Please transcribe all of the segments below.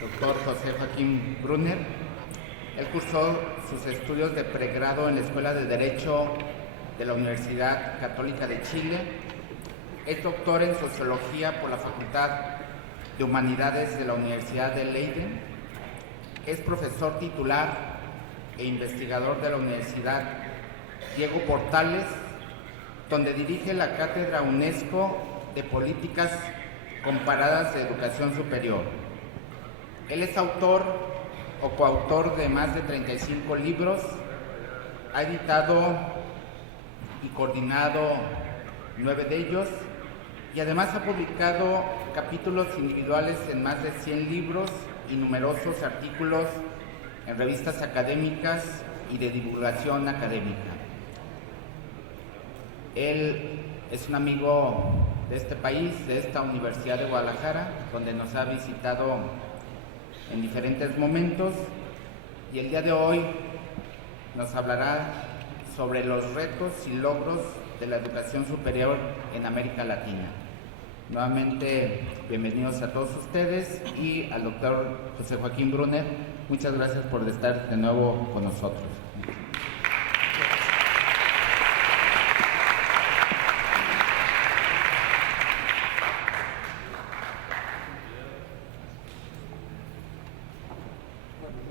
doctor José Joaquín Brunner. Él cursó sus estudios de pregrado en la Escuela de Derecho de la Universidad Católica de Chile. Es doctor en Sociología por la Facultad de Humanidades de la Universidad de Leiden. Es profesor titular e investigador de la Universidad Diego Portales, donde dirige la Cátedra UNESCO de Políticas Comparadas de Educación Superior. Él es autor o coautor de más de 35 libros, ha editado y coordinado 9 de ellos y además ha publicado capítulos individuales en más de 100 libros y numerosos artículos en revistas académicas y de divulgación académica. Él es un amigo de este país, de esta Universidad de Guadalajara, donde nos ha visitado en diferentes momentos, y el día de hoy nos hablará sobre los retos y logros de la educación superior en América Latina. Nuevamente, bienvenidos a todos ustedes y al doctor José Joaquín Brunner. Muchas gracias por estar de nuevo con nosotros.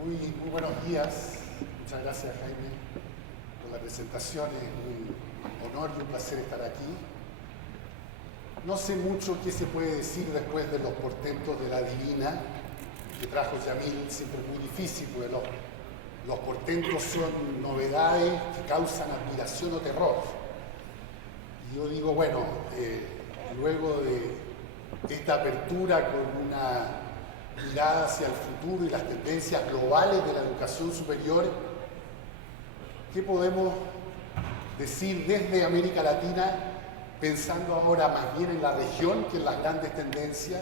Muy buenos días. Muchas gracias, Jaime, por la presentación. Es un honor y un placer estar aquí. No sé mucho qué se puede decir después de los portentos de la Divina que trajo Yamil. Siempre es muy difícil, porque los portentos son novedades que causan admiración o terror. Y yo digo, bueno, luego de esta apertura con una mirada hacia el futuro y las tendencias globales de la educación superior, ¿qué podemos decir desde América Latina, pensando ahora más bien en la región que en las grandes tendencias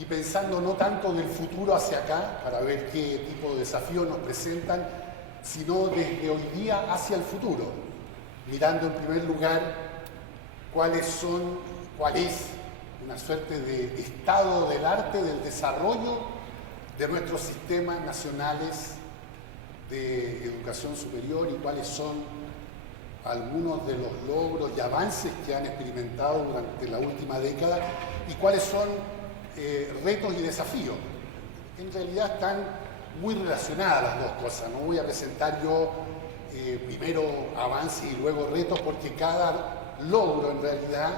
y pensando no tanto del futuro hacia acá para ver qué tipo de desafíos nos presentan, sino desde hoy día hacia el futuro, mirando en primer lugar cuál es una suerte de estado del arte del desarrollo de nuestros sistemas nacionales de educación superior y cuáles son algunos de los logros y avances que han experimentado durante la última década y cuáles son retos y desafíos. En realidad están muy relacionadas las dos cosas. No voy a presentar yo primero avances y luego retos, porque cada logro en realidad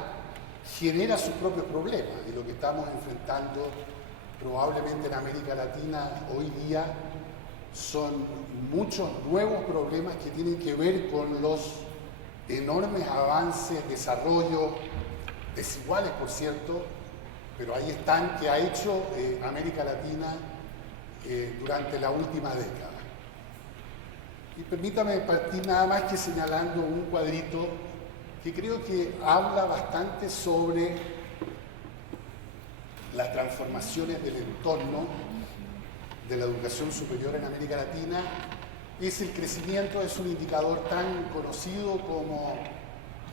genera sus propios problemas, y lo que estamos enfrentando probablemente en América Latina hoy día son muchos nuevos problemas que tienen que ver con los enormes avances, desarrollos, desiguales por cierto, pero ahí están, que ha hecho América Latina durante la última década. Y permítame partir nada más que señalando un cuadrito que creo que habla bastante sobre las transformaciones del entorno de la educación superior en América Latina. Es el crecimiento, es un indicador tan conocido como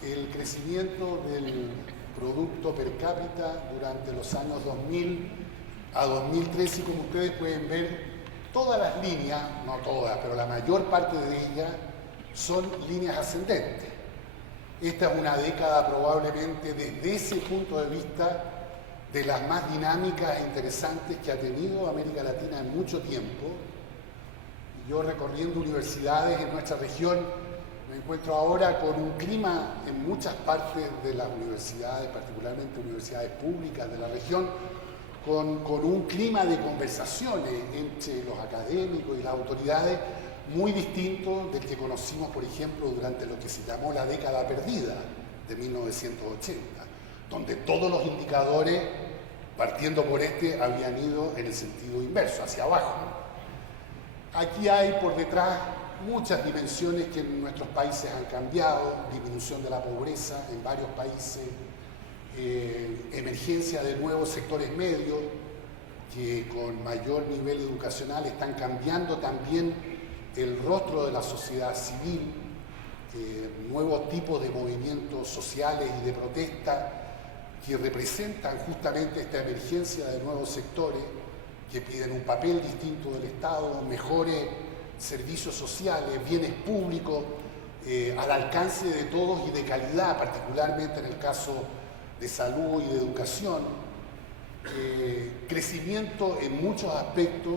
el crecimiento del Producto Per cápita durante los años 2000 a 2013, y como ustedes pueden ver, todas las líneas, no todas, pero la mayor parte de ellas son líneas ascendentes. Esta es una década probablemente desde ese punto de vista de las más dinámicas e interesantes que ha tenido América Latina en mucho tiempo. Yo, recorriendo universidades en nuestra región, me encuentro ahora con un clima en muchas partes de las universidades, particularmente universidades públicas de la región, con un clima de conversaciones entre los académicos y las autoridades muy distinto del que conocimos, por ejemplo, durante lo que se llamó la década perdida de 1980, donde todos los indicadores, partiendo por este, habían ido en el sentido inverso, hacia abajo. Aquí hay por detrás muchas dimensiones que en nuestros países han cambiado: disminución de la pobreza en varios países, emergencia de nuevos sectores medios que con mayor nivel educacional están cambiando también el rostro de la sociedad civil, nuevos tipos de movimientos sociales y de protesta que representan justamente esta emergencia de nuevos sectores que piden un papel distinto del Estado, mejores servicios sociales, bienes públicos al alcance de todos y de calidad, particularmente en el caso de salud y de educación, crecimiento en muchos aspectos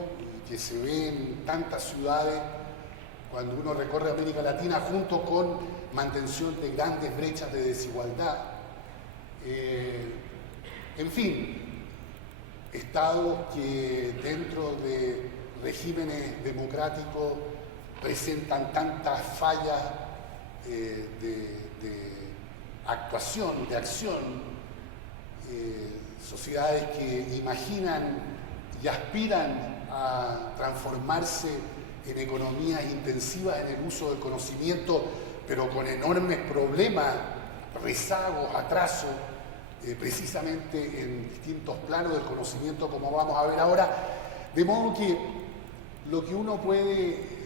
que se ve en tantas ciudades cuando uno recorre América Latina, junto con mantención de grandes brechas de desigualdad. En fin, estados que dentro de regímenes democráticos presentan tantas fallas de actuación, de acción, sociedades que imaginan y aspiran a transformarse en economías intensivas en el uso del conocimiento, pero con enormes problemas, rezagos, atrasos, precisamente en distintos planos del conocimiento, como vamos a ver ahora. De modo que lo que uno puede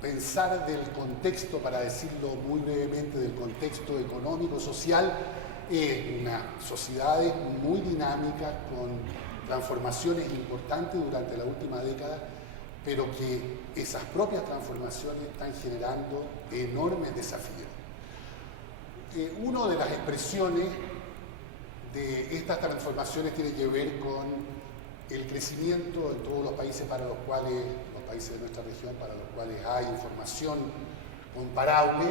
pensar del contexto, para decirlo muy brevemente, del contexto económico, social, es unas sociedades muy dinámicas, con transformaciones importantes durante la última década, pero que esas propias transformaciones están generando enormes desafíos. Una de las expresiones de estas transformaciones tiene que ver con el crecimiento en todos los países para los cuales, los países de nuestra región, para los cuales hay información comparable,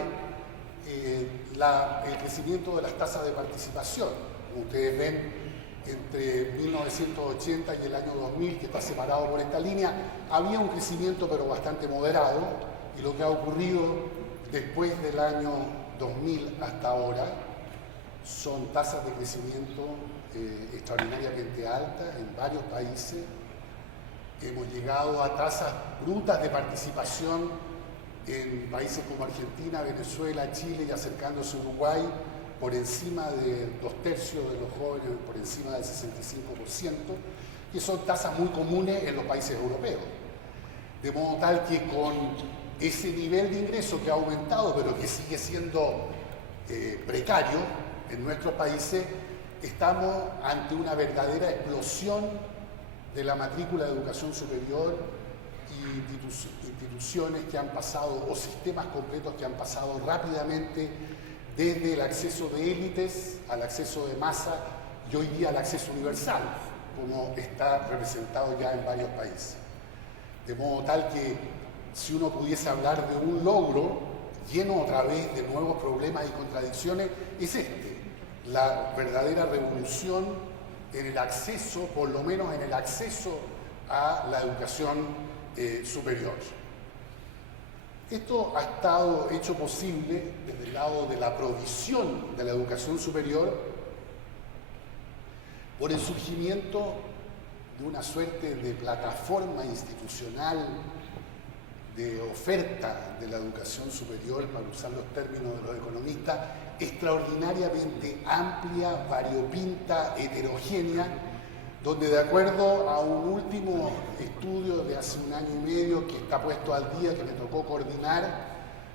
el crecimiento de las tasas de participación. Como ustedes ven, entre 1980 y el año 2000, que está separado por esta línea, había un crecimiento pero bastante moderado, y lo que ha ocurrido después del año 2000 hasta ahora son tasas de crecimiento extraordinariamente altas en varios países. Hemos llegado a tasas brutas de participación en países como Argentina, Venezuela, Chile y acercándose a Uruguay, por encima de 2/3 de los jóvenes, por encima del 65%, que son tasas muy comunes en los países europeos. De modo tal que con ese nivel de ingreso que ha aumentado, pero que sigue siendo precario en nuestros países, estamos ante una verdadera explosión de la matrícula de educación superior y instituciones que han pasado, o sistemas completos que han pasado rápidamente desde el acceso de élites al acceso de masa y hoy día al acceso universal, como está representado ya en varios países. De modo tal que si uno pudiese hablar de un logro lleno otra vez de nuevos problemas y contradicciones, es la verdadera revolución en el acceso, por lo menos en el acceso a la educación superior. Esto ha estado hecho posible desde el lado de la provisión de la educación superior por el surgimiento de una suerte de plataforma institucional de oferta de la educación superior, para usar los términos de los economistas, extraordinariamente amplia, variopinta, heterogénea, donde de acuerdo a un último estudio de hace un año y medio que está puesto al día, que me tocó coordinar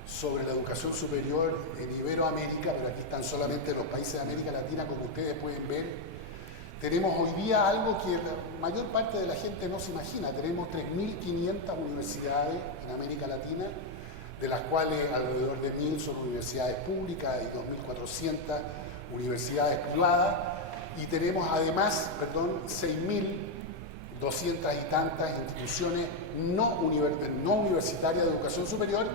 sobre la educación superior en Iberoamérica, pero aquí están solamente los países de América Latina, como ustedes pueden ver, tenemos hoy día algo que la mayor parte de la gente no se imagina. Tenemos 3.500 universidades en América Latina, de las cuales alrededor de 1.000 son universidades públicas y 2.400 universidades privadas. Y tenemos además, 6.200 y tantas instituciones no universitarias de educación superior,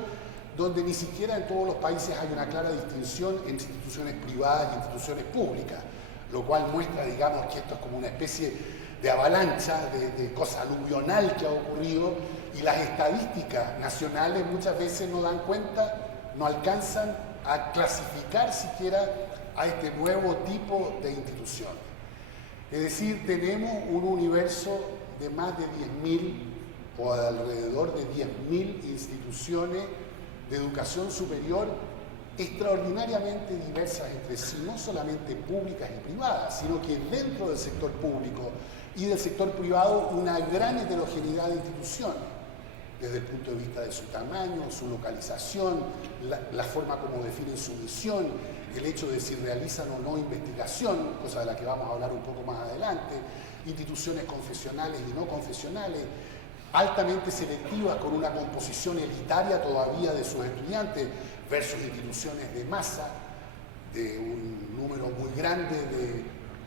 donde ni siquiera en todos los países hay una clara distinción entre instituciones privadas y instituciones públicas, lo cual muestra, digamos, que esto es como una especie de avalancha, de cosa aluvional que ha ocurrido, y las estadísticas nacionales muchas veces no dan cuenta, no alcanzan a clasificar siquiera a este nuevo tipo de instituciones. Es decir, tenemos un universo de más de 10.000 o de alrededor de 10.000 instituciones de educación superior extraordinariamente diversas entre sí, no solamente públicas y privadas, sino que dentro del sector público y del sector privado una gran heterogeneidad de instituciones. desde el punto de vista de su tamaño, su localización, la forma como definen su misión, el hecho de si realizan o no investigación, cosa de la que vamos a hablar un poco más adelante, instituciones confesionales y no confesionales, altamente selectivas con una composición elitaria todavía de sus estudiantes versus instituciones de masa, de un número muy grande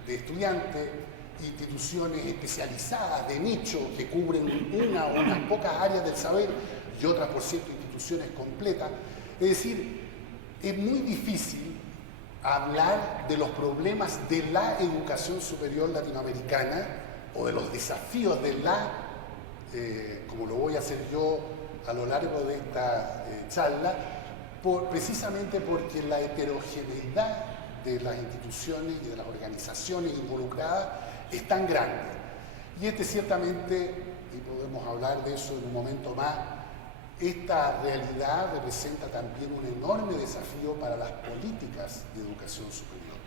de estudiantes, instituciones especializadas de nicho que cubren una o unas pocas áreas del saber y otras, por cierto, instituciones completas. Es decir, es muy difícil hablar de los problemas de la educación superior latinoamericana o de los desafíos de como lo voy a hacer yo a lo largo de esta charla, precisamente porque la heterogeneidad de las instituciones y de las organizaciones involucradas es tan grande. Y ciertamente, y podemos hablar de eso en un momento más, esta realidad representa también un enorme desafío para las políticas de educación superior.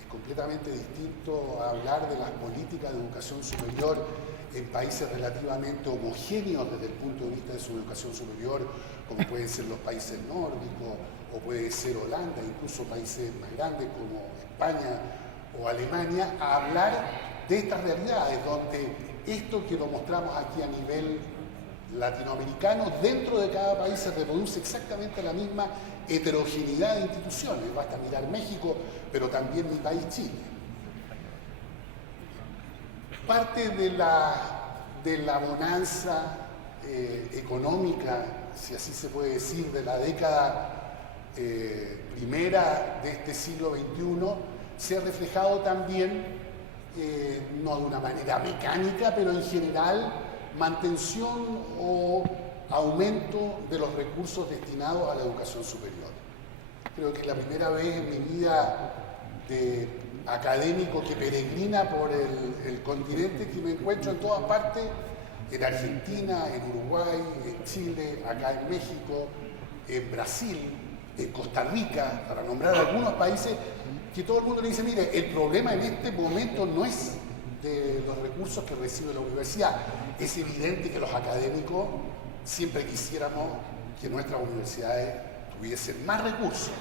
Es completamente distinto hablar de las políticas de educación superior en países relativamente homogéneos desde el punto de vista de su educación superior, como pueden ser los países nórdicos, o puede ser Holanda, incluso países más grandes como España o Alemania, a hablar de estas realidades, donde esto que lo mostramos aquí a nivel latinoamericano, dentro de cada país se reproduce exactamente la misma heterogeneidad de instituciones. Basta mirar México, pero también mi país, Chile. Parte de la bonanza económica, si así se puede decir, de la década primera de este siglo XXI, se ha reflejado también, no de una manera mecánica, pero en general, mantención o aumento de los recursos destinados a la educación superior. Creo que es la primera vez en mi vida de académico que peregrina por el continente que me encuentro en todas partes, en Argentina, en Uruguay, en Chile, acá en México, en Brasil, en Costa Rica, para nombrar algunos países, que todo el mundo le dice, mire, el problema en este momento no es de los recursos que recibe la universidad. Es evidente que los académicos siempre quisiéramos que nuestras universidades tuviesen más recursos,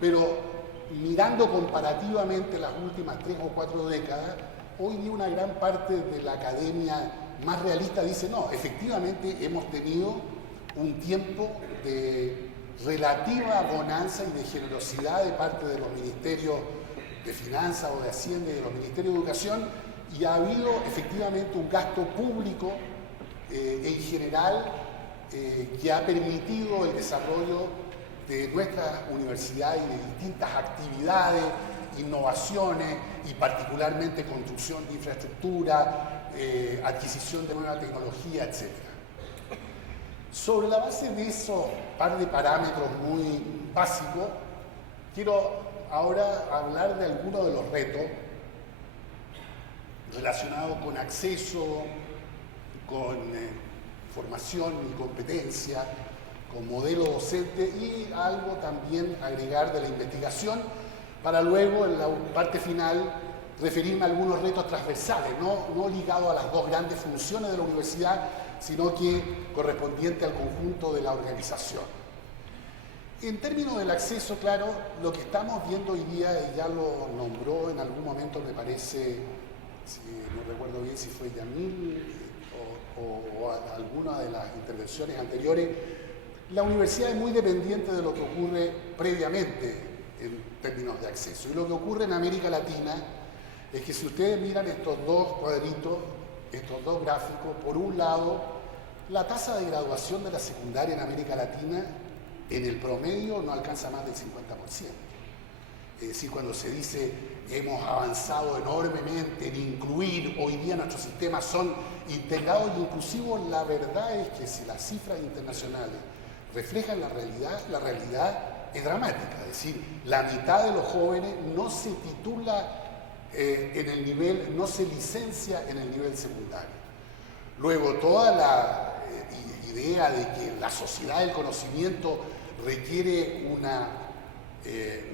pero mirando comparativamente las últimas 3 o 4 décadas, hoy día una gran parte de la academia más realista dice, no, efectivamente hemos tenido un tiempo de relativa bonanza y de generosidad de parte de los ministerios de Finanzas o de Hacienda y de los ministerios de Educación, y ha habido efectivamente un gasto público en general que ha permitido el desarrollo de nuestras universidades y de distintas actividades, innovaciones y particularmente construcción de infraestructura, adquisición de nueva tecnología, etc. Sobre la base de esos par de parámetros muy básicos, quiero ahora hablar de algunos de los retos relacionados con acceso, con formación y competencia, con modelo docente y algo también agregar de la investigación, para luego en la parte final referirme a algunos retos transversales, no ligados a las dos grandes funciones de la universidad, sino que correspondiente al conjunto de la organización. En términos del acceso, claro, lo que estamos viendo hoy día, y ya lo nombró en algún momento, me parece, si no recuerdo bien si fue Yamil o alguna de las intervenciones anteriores, la universidad es muy dependiente de lo que ocurre previamente en términos de acceso. Y lo que ocurre en América Latina es que si ustedes miran estos dos cuadritos, estos dos gráficos, por un lado, la tasa de graduación de la secundaria en América Latina en el promedio no alcanza más del 50%. Es decir, cuando se dice hemos avanzado enormemente en incluir, hoy día nuestros sistemas son integrados y inclusivos, la verdad es que si las cifras internacionales reflejan la realidad es dramática. Es decir, la mitad de los jóvenes no se titula en el nivel, no se licencia en el nivel secundario. Luego, toda la idea de que la sociedad del conocimiento requiere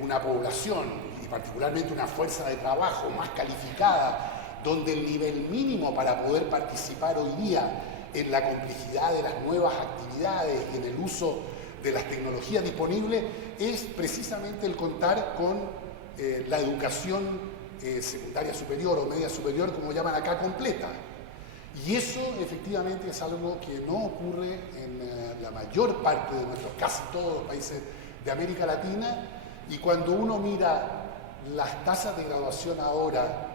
una población y particularmente una fuerza de trabajo más calificada, donde el nivel mínimo para poder participar hoy día en la complejidad de las nuevas actividades y en el uso de las tecnologías disponibles, es precisamente el contar con la educación secundaria superior o media superior, como llaman acá, completa. Y eso efectivamente es algo que no ocurre en la mayor parte de nuestros, casi todos los países de América Latina, y cuando uno mira las tasas de graduación ahora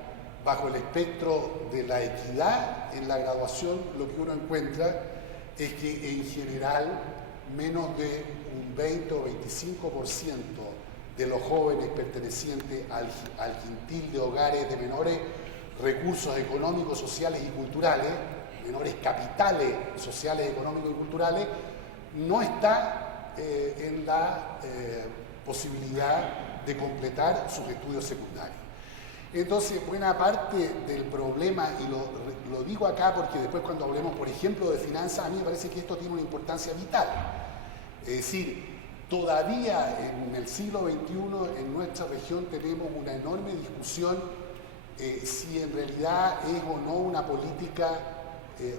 bajo el espectro de la equidad en la graduación, lo que uno encuentra es que en general menos de un 20 o 25% de los jóvenes pertenecientes al quintil de hogares de menores recursos económicos, sociales y culturales, menores capitales sociales, económicos y culturales, no está en la posibilidad de completar sus estudios secundarios. Entonces, buena parte del problema, y lo digo acá porque después cuando hablemos, por ejemplo, de finanzas, a mí me parece que esto tiene una importancia vital. Es decir, todavía en el siglo XXI en nuestra región tenemos una enorme discusión si en realidad es o no una política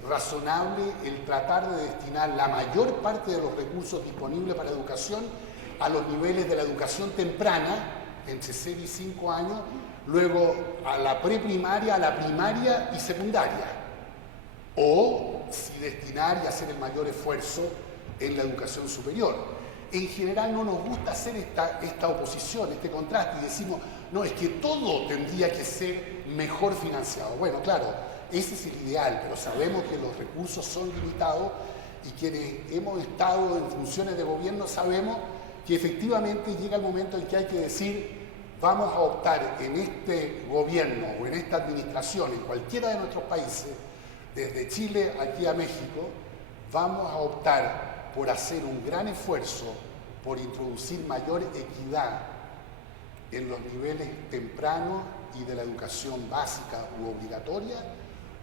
razonable el tratar de destinar la mayor parte de los recursos disponibles para educación a los niveles de la educación temprana, entre 0 y 5 años, luego a la preprimaria, a la primaria y secundaria, o si destinar y hacer el mayor esfuerzo en la educación superior. En general no nos gusta hacer esta oposición, este contraste, y decimos, no, es que todo tendría que ser mejor financiado. Bueno, claro, ese es el ideal, pero sabemos que los recursos son limitados y quienes hemos estado en funciones de gobierno sabemos que efectivamente llega el momento en que hay que decir, vamos a optar en este gobierno o en esta administración, en cualquiera de nuestros países, desde Chile aquí a México, vamos a optar por hacer un gran esfuerzo por introducir mayor equidad en los niveles tempranos y de la educación básica u obligatoria,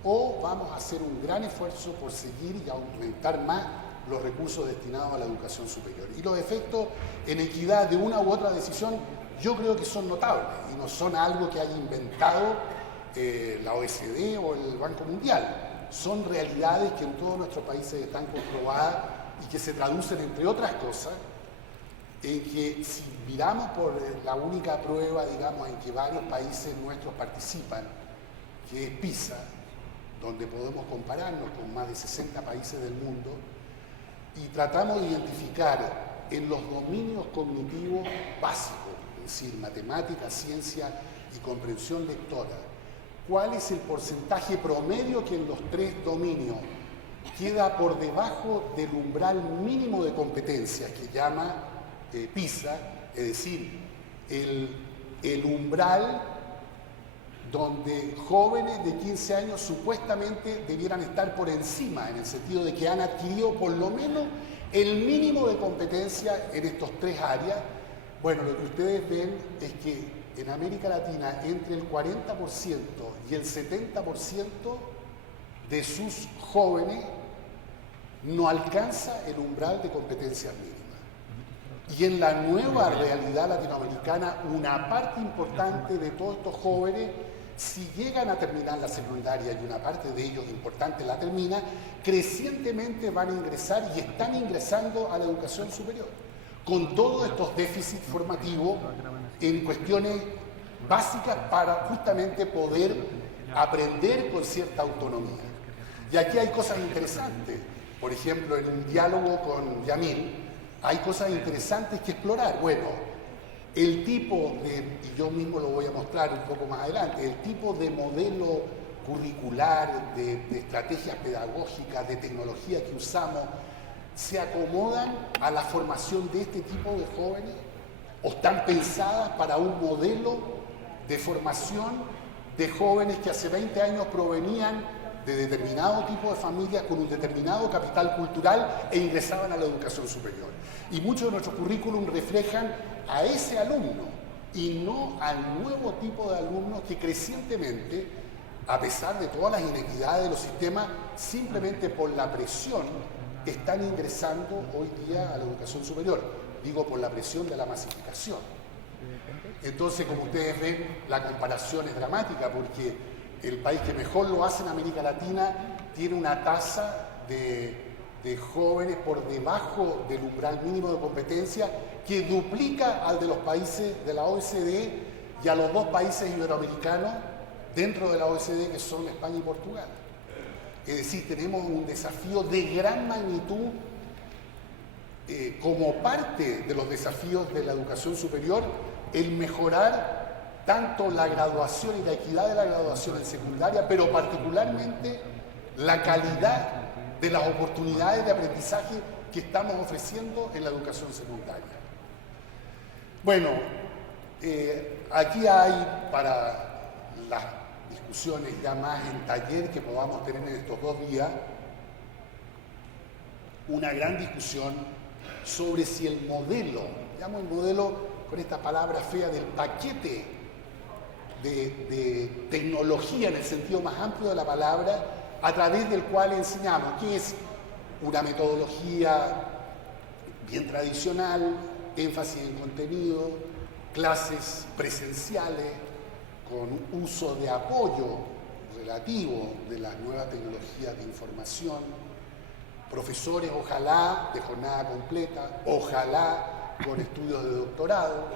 o vamos a hacer un gran esfuerzo por seguir y aumentar más los recursos destinados a la educación superior. Y los efectos en equidad de una u otra decisión yo creo que son notables y no son algo que haya inventado la OECD o el Banco Mundial. Son realidades que en todos nuestros países están comprobadas y que se traducen, entre otras cosas, en que si miramos por la única prueba, digamos, en que varios países nuestros participan, que es PISA, donde podemos compararnos con más de 60 países del mundo, y tratamos de identificar en los dominios cognitivos básicos, es decir, matemática, ciencia y comprensión lectora, cuál es el porcentaje promedio que en los tres dominios queda por debajo del umbral mínimo de competencias que llama PISA, es decir, el umbral donde jóvenes de 15 años supuestamente debieran estar por encima, en el sentido de que han adquirido por lo menos el mínimo de competencia en estos tres áreas. Bueno, lo que ustedes ven es que en América Latina entre el 40% y el 70% de sus jóvenes no alcanza el umbral de competencias mínimas. Y en la nueva realidad latinoamericana, una parte importante de todos estos jóvenes, si llegan a terminar la secundaria y una parte de ellos importante la termina, crecientemente van a ingresar y están ingresando a la educación superior, con todos estos déficits formativos en cuestiones básicas para justamente poder aprender con cierta autonomía. Y aquí hay cosas interesantes. Por ejemplo, en un diálogo con Yamil, hay cosas interesantes que explorar. Bueno, el tipo de, y yo mismo lo voy a mostrar un poco más adelante, el tipo de modelo curricular, de estrategias pedagógicas, de tecnología que usamos, ¿se acomodan a la formación de este tipo de jóvenes? ¿O están pensadas para un modelo de formación de jóvenes que hace 20 años provenían de determinado tipo de familias con un determinado capital cultural e ingresaban a la educación superior? Y muchos de nuestros currículum reflejan a ese alumno y no al nuevo tipo de alumnos que crecientemente, a pesar de todas las inequidades de los sistemas, simplemente por la presión están ingresando hoy día a la educación superior. Digo, por la presión de la masificación. Entonces, como ustedes ven, la comparación es dramática porque el país que mejor lo hace en América Latina tiene una tasa de jóvenes por debajo del umbral mínimo de competencia, que duplica al de los países de la OECD y a los dos países iberoamericanos dentro de la OECD, que son España y Portugal. Es decir, tenemos un desafío de gran magnitud como parte de los desafíos de la educación superior, el mejorar tanto la graduación y la equidad de la graduación en secundaria, pero particularmente la calidad de las oportunidades de aprendizaje que estamos ofreciendo en la educación secundaria. Bueno, aquí hay, para las discusiones ya más en taller que podamos tener en estos 2 días, una gran discusión sobre si el modelo, llamo el modelo con esta palabra fea del paquete de tecnología en el sentido más amplio de la palabra, a través del cual enseñamos, que es una metodología bien tradicional, énfasis en contenido, clases presenciales con uso de apoyo relativo de las nuevas tecnologías de información, profesores ojalá de jornada completa, ojalá con estudios de doctorado,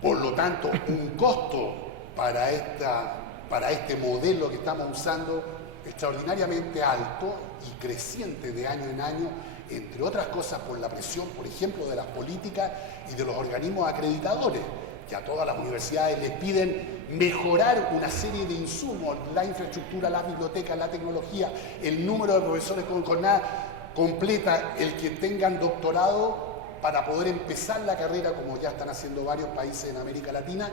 por lo tanto un costo para este modelo que estamos usando extraordinariamente alto y creciente de año en año, entre otras cosas por la presión, por ejemplo, de las políticas y de los organismos acreditadores, que a todas las universidades les piden mejorar una serie de insumos, la infraestructura, las bibliotecas, la tecnología, el número de profesores con jornada completa, el que tengan doctorado para poder empezar la carrera, como ya están haciendo varios países en América Latina.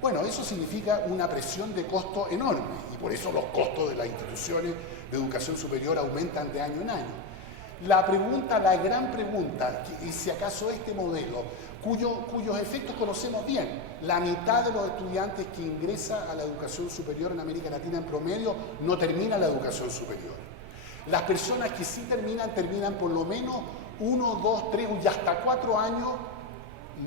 Bueno, eso significa una presión de costo enorme y por eso los costos de las instituciones de educación superior aumentan de año en año. La gran pregunta, es si acaso este modelo, cuyos efectos conocemos bien, la mitad de los estudiantes que ingresa a la educación superior en América Latina en promedio no termina la educación superior. Las personas que sí terminan por lo menos 1, 2, 3 y hasta 4 años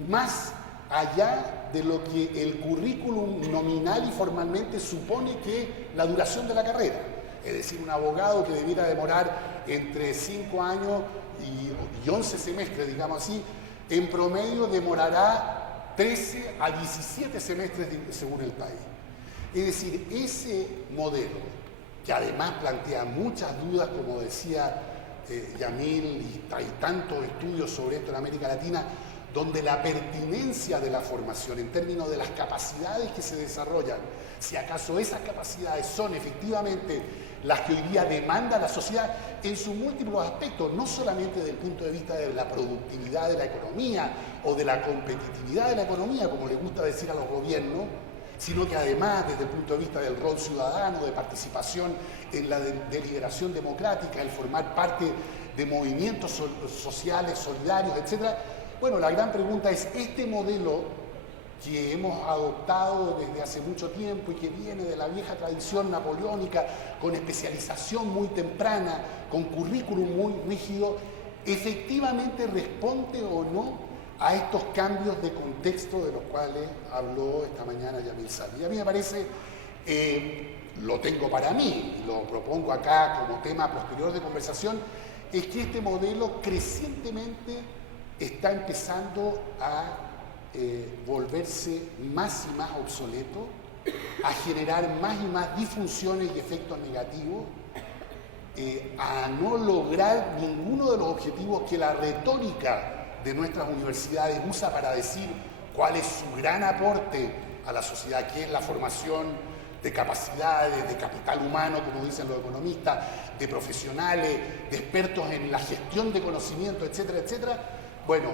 más allá de lo que el currículum nominal y formalmente supone que la duración de la carrera. Es decir, un abogado que debiera demorar entre 5 años y 11 semestres, digamos así, en promedio demorará 13 a 17 semestres según el país. Es decir, ese modelo, que además plantea muchas dudas, como decía Yamil, y hay tantos estudios sobre esto en América Latina, donde la pertinencia de la formación en términos de las capacidades que se desarrollan, si acaso esas capacidades son efectivamente las que hoy día demanda la sociedad en sus múltiples aspectos, no solamente desde el punto de vista de la productividad de la economía o de la competitividad de la economía, como le gusta decir a los gobiernos, sino que además desde el punto de vista del rol ciudadano, de participación en la deliberación democrática, el formar parte de movimientos sociales, solidarios, etc. Bueno, la gran pregunta es, ¿este modelo que hemos adoptado desde hace mucho tiempo y que viene de la vieja tradición napoleónica, con especialización muy temprana, con currículum muy rígido, efectivamente responde o no a estos cambios de contexto de los cuales habló esta mañana Yamil Sali? Y a mí me parece, lo tengo para mí, y lo propongo acá como tema posterior de conversación, es que este modelo crecientemente está empezando a volverse más y más obsoleto, a generar más y más disfunciones y efectos negativos, a no lograr ninguno de los objetivos que la retórica de nuestras universidades usa para decir cuál es su gran aporte a la sociedad, que es la formación de capacidades, de capital humano, como dicen los economistas, de profesionales, de expertos en la gestión de conocimiento, etcétera, etcétera. Bueno,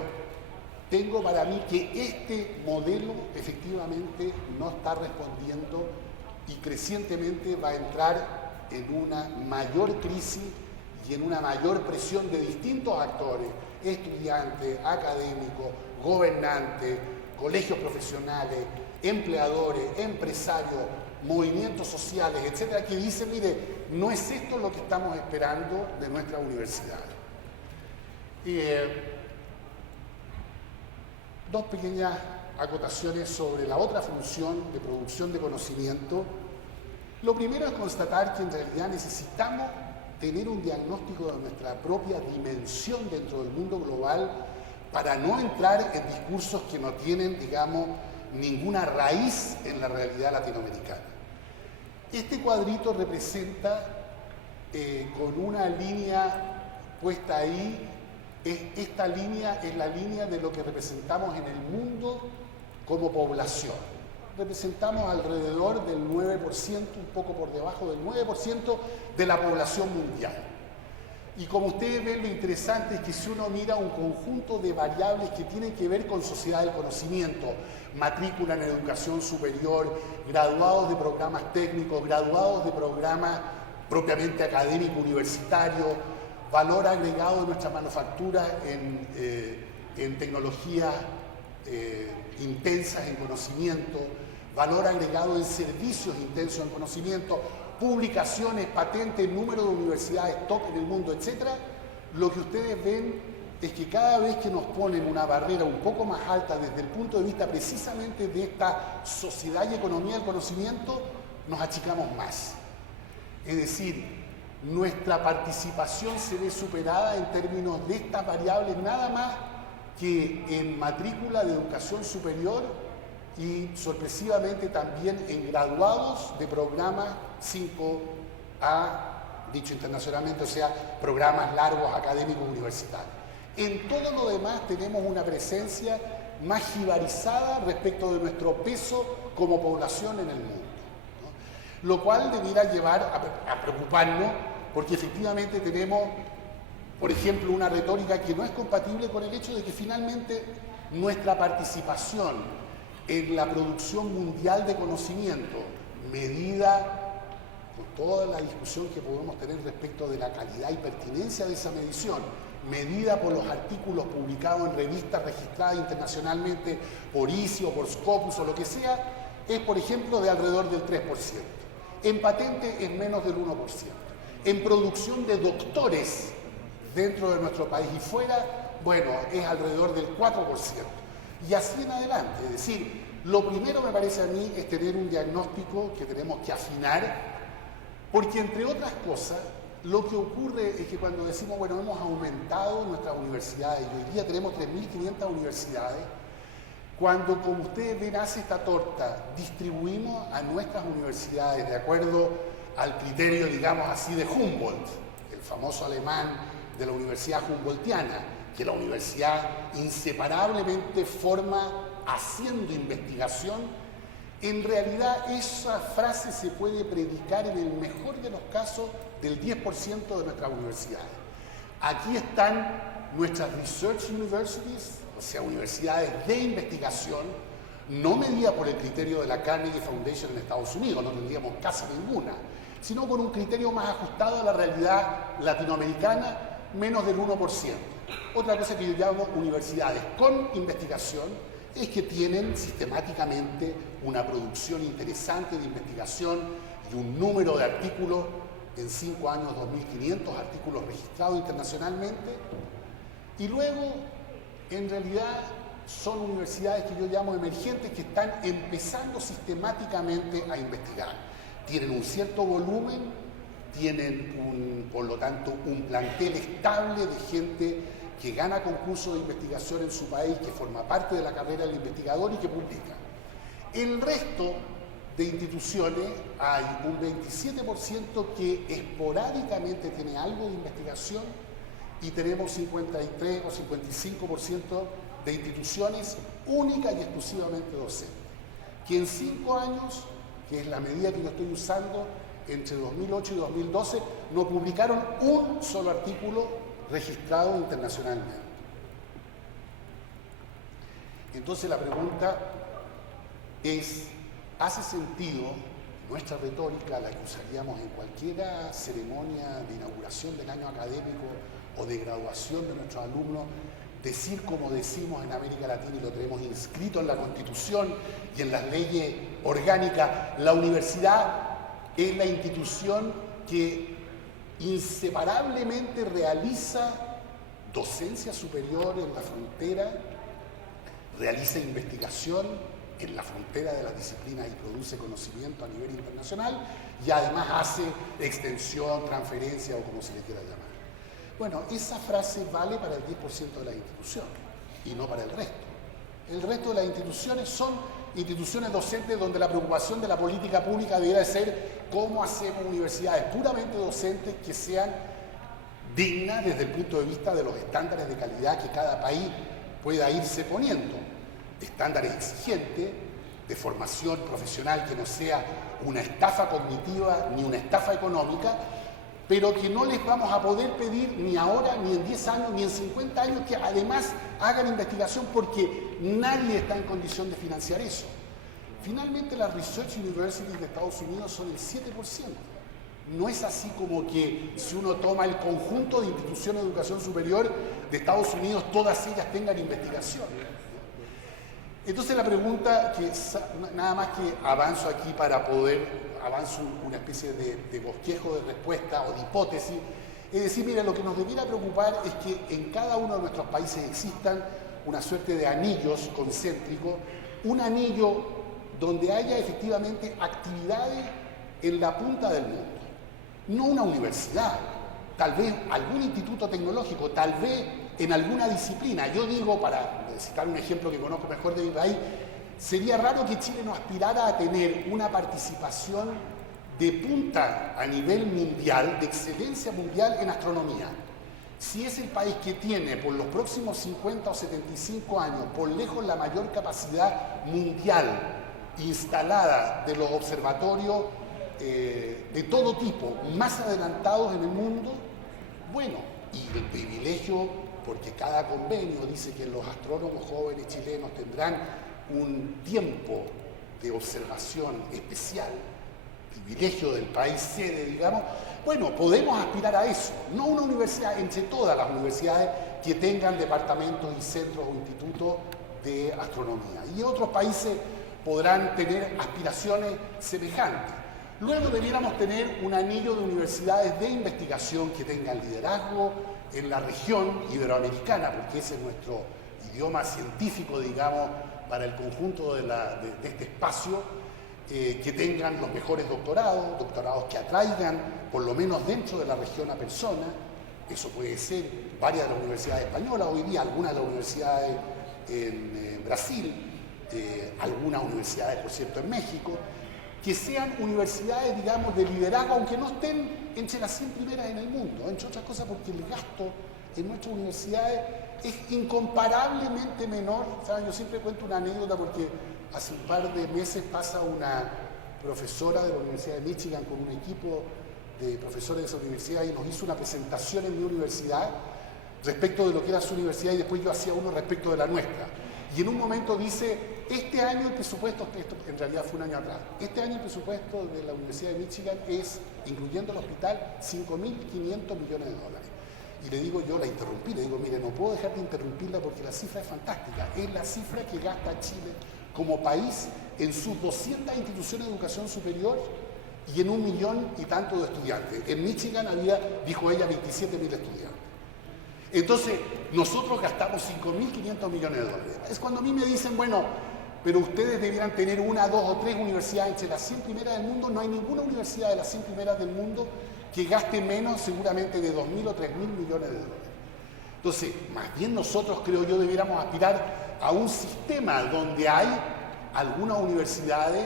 tengo para mí que este modelo efectivamente no está respondiendo y crecientemente va a entrar en una mayor crisis y en una mayor presión de distintos actores, estudiantes, académicos, gobernantes, colegios profesionales, empleadores, empresarios, movimientos sociales, etcétera, que dicen, mire, no es esto lo que estamos esperando de nuestras universidades. Dos pequeñas acotaciones sobre la otra función de producción de conocimiento. Lo primero es constatar que en realidad necesitamos tener un diagnóstico de nuestra propia dimensión dentro del mundo global para no entrar en discursos que no tienen, digamos, ninguna raíz en la realidad latinoamericana. Este cuadrito representa, con una línea puesta ahí, esta línea es la línea de lo que representamos en el mundo como población. Representamos alrededor del 9%, un poco por debajo del 9% de la población mundial. Y como ustedes ven, lo interesante es que si uno mira un conjunto de variables que tienen que ver con sociedad del conocimiento, matrícula en educación superior, graduados de programas técnicos, graduados de programas propiamente académico universitario, valor agregado de nuestra manufactura en tecnologías intensas en conocimiento, valor agregado en servicios intensos en conocimiento, publicaciones, patentes, número de universidades top en el mundo, etc., lo que ustedes ven es que cada vez que nos ponen una barrera un poco más alta desde el punto de vista precisamente de esta sociedad y economía del conocimiento, nos achicamos más. Es decir, nuestra participación se ve superada en términos de estas variables nada más que en matrícula de educación superior y sorpresivamente también en graduados de programas 5A, dicho internacionalmente, o sea, programas largos académicos universitarios. En todo lo demás tenemos una presencia más jibarizada respecto de nuestro peso como población en el mundo, ¿no? Lo cual debiera llevar a preocuparnos porque efectivamente tenemos, por ejemplo, una retórica que no es compatible con el hecho de que finalmente nuestra participación en la producción mundial de conocimiento, medida con toda la discusión que podemos tener respecto de la calidad y pertinencia de esa medición, medida por los artículos publicados en revistas registradas internacionalmente por ISI o por Scopus o lo que sea, es, por ejemplo, de alrededor del 3%. En patente es menos del 1%. En producción de doctores dentro de nuestro país y fuera, bueno, es alrededor del 4%. Y así en adelante. Es decir, lo primero me parece a mí es tener un diagnóstico que tenemos que afinar, porque entre otras cosas, lo que ocurre es que cuando decimos, bueno, hemos aumentado nuestras universidades, y hoy día tenemos 3.500 universidades, cuando, como ustedes ven, hace esta torta, distribuimos a nuestras universidades de acuerdo al criterio, digamos así, de Humboldt, el famoso alemán de la Universidad Humboldtiana, que la universidad inseparablemente forma haciendo investigación. En realidad esa frase se puede predicar en el mejor de los casos del 10% de nuestras universidades. Aquí están nuestras Research Universities, o sea, universidades de investigación, no medidas por el criterio de la Carnegie Foundation en Estados Unidos, no tendríamos casi ninguna, sino con un criterio más ajustado a la realidad latinoamericana, menos del 1%. Otra cosa que yo llamo universidades con investigación es que tienen sistemáticamente una producción interesante de investigación y un número de artículos en 5 años, 2.500 artículos registrados internacionalmente. Y luego, en realidad, son universidades que yo llamo emergentes que están empezando sistemáticamente a investigar. Tienen un cierto volumen, tienen, por lo tanto, un plantel estable de gente que gana concursos de investigación en su país, que forma parte de la carrera del investigador y que publica. El resto de instituciones, hay un 27% que esporádicamente tiene algo de investigación y tenemos 53 o 55% de instituciones únicas y exclusivamente docentes, que en 5 años, que es la medida que yo estoy usando, entre 2008 y 2012, no publicaron un solo artículo registrado internacionalmente. Entonces la pregunta es, ¿hace sentido nuestra retórica, la que usaríamos en cualquier ceremonia de inauguración del año académico o de graduación de nuestros alumnos, decir como decimos en América Latina y lo tenemos inscrito en la Constitución y en las leyes orgánicas, la universidad es la institución que inseparablemente realiza docencia superior en la frontera, realiza investigación en la frontera de las disciplinas y produce conocimiento a nivel internacional, y además hace extensión, transferencia o como se le quiera llamar. Bueno, esa frase vale para el 10% de las instituciones y no para el resto. El resto de las instituciones son instituciones docentes donde la preocupación de la política pública debería ser cómo hacemos universidades puramente docentes que sean dignas desde el punto de vista de los estándares de calidad que cada país pueda irse poniendo. Estándares exigentes de formación profesional que no sea una estafa cognitiva ni una estafa económica, pero que no les vamos a poder pedir ni ahora, ni en 10 años, ni en 50 años que además hagan investigación porque nadie está en condición de financiar eso. Finalmente las Research Universities de Estados Unidos son el 7%. No es así como que si uno toma el conjunto de instituciones de educación superior de Estados Unidos, todas ellas tengan investigación. Entonces la pregunta, que nada más que avanzo aquí para poder, avanzo una especie de bosquejo de respuesta o de hipótesis, es decir, mira, lo que nos debiera preocupar es que en cada uno de nuestros países existan una suerte de anillos concéntricos, un anillo donde haya efectivamente actividades en la punta del mundo. No una universidad, tal vez algún instituto tecnológico, tal vez en alguna disciplina. Yo digo, para citar un ejemplo que conozco mejor de mi país, sería raro que Chile no aspirara a tener una participación de punta a nivel mundial, de excelencia mundial en astronomía. Si es el país que tiene por los próximos 50 o 75 años, por lejos la mayor capacidad mundial instalada de los observatorios de todo tipo, más adelantados en el mundo, bueno, y el privilegio, porque cada convenio dice que los astrónomos jóvenes chilenos tendrán un tiempo de observación especial, privilegio del país sede, digamos, bueno, podemos aspirar a eso, no una universidad, entre todas las universidades que tengan departamentos y centros o institutos de astronomía. Y otros países podrán tener aspiraciones semejantes. Luego debiéramos tener un anillo de universidades de investigación que tengan liderazgo en la región iberoamericana, porque ese es nuestro idioma científico, digamos, para el conjunto de este espacio, que tengan los mejores doctorados, doctorados que atraigan, por lo menos dentro de la región, a personas. Eso puede ser varias de las universidades españolas, hoy día algunas de las universidades en Brasil, algunas universidades, por cierto, en México, que sean universidades, digamos, de liderazgo, aunque no estén entre las 100 primeras en el mundo, entre otras cosas porque el gasto en nuestras universidades es incomparablemente menor. ¿Saben? Yo siempre cuento una anécdota porque hace un par de meses pasa una profesora de la Universidad de Michigan con un equipo de profesores de esa universidad y nos hizo una presentación en mi universidad respecto de lo que era su universidad y después yo hacía uno respecto de la nuestra. Y en un momento dice, este año el presupuesto, esto en realidad fue un año atrás, este año el presupuesto de la Universidad de Michigan es, incluyendo el hospital, $5.500 millones. Y le digo, yo la interrumpí, le digo, mire, no puedo dejar de interrumpirla porque la cifra es fantástica. Es la cifra que gasta Chile como país en sus 200 instituciones de educación superior y en 1 millón y tanto de estudiantes. En Michigan había, dijo ella, 27.000 estudiantes. Entonces, nosotros gastamos $5.500 millones. Es cuando a mí me dicen, bueno, pero ustedes debieran tener 1, 2 o 3 universidades entre las 100 primeras del mundo. No hay ninguna universidad de las 100 primeras del mundo que gaste menos seguramente de 2.000 o 3.000 millones de dólares. Entonces, más bien nosotros, creo yo, debiéramos aspirar a un sistema donde hay algunas universidades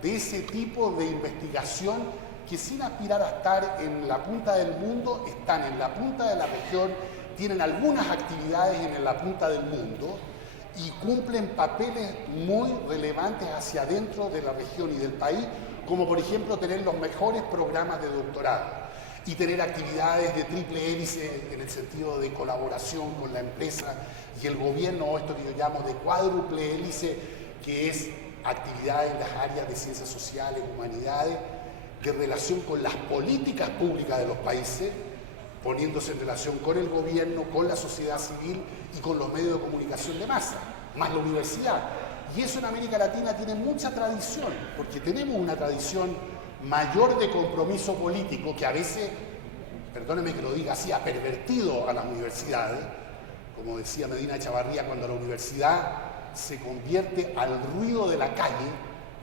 de ese tipo de investigación que sin aspirar a estar en la punta del mundo, están en la punta de la región, tienen algunas actividades en la punta del mundo y cumplen papeles muy relevantes hacia adentro de la región y del país, como por ejemplo tener los mejores programas de doctorado y tener actividades de triple hélice en el sentido de colaboración con la empresa y el gobierno, o esto que yo llamo de cuádruple hélice, que es actividades en las áreas de ciencias sociales, humanidades, de relación con las políticas públicas de los países, poniéndose en relación con el gobierno, con la sociedad civil y con los medios de comunicación de masa, más la universidad. Y eso en América Latina tiene mucha tradición, porque tenemos una tradición mayor de compromiso político que a veces, perdónenme que lo diga así, ha pervertido a las universidades, como decía Medina Echavarría, cuando la universidad se convierte al ruido de la calle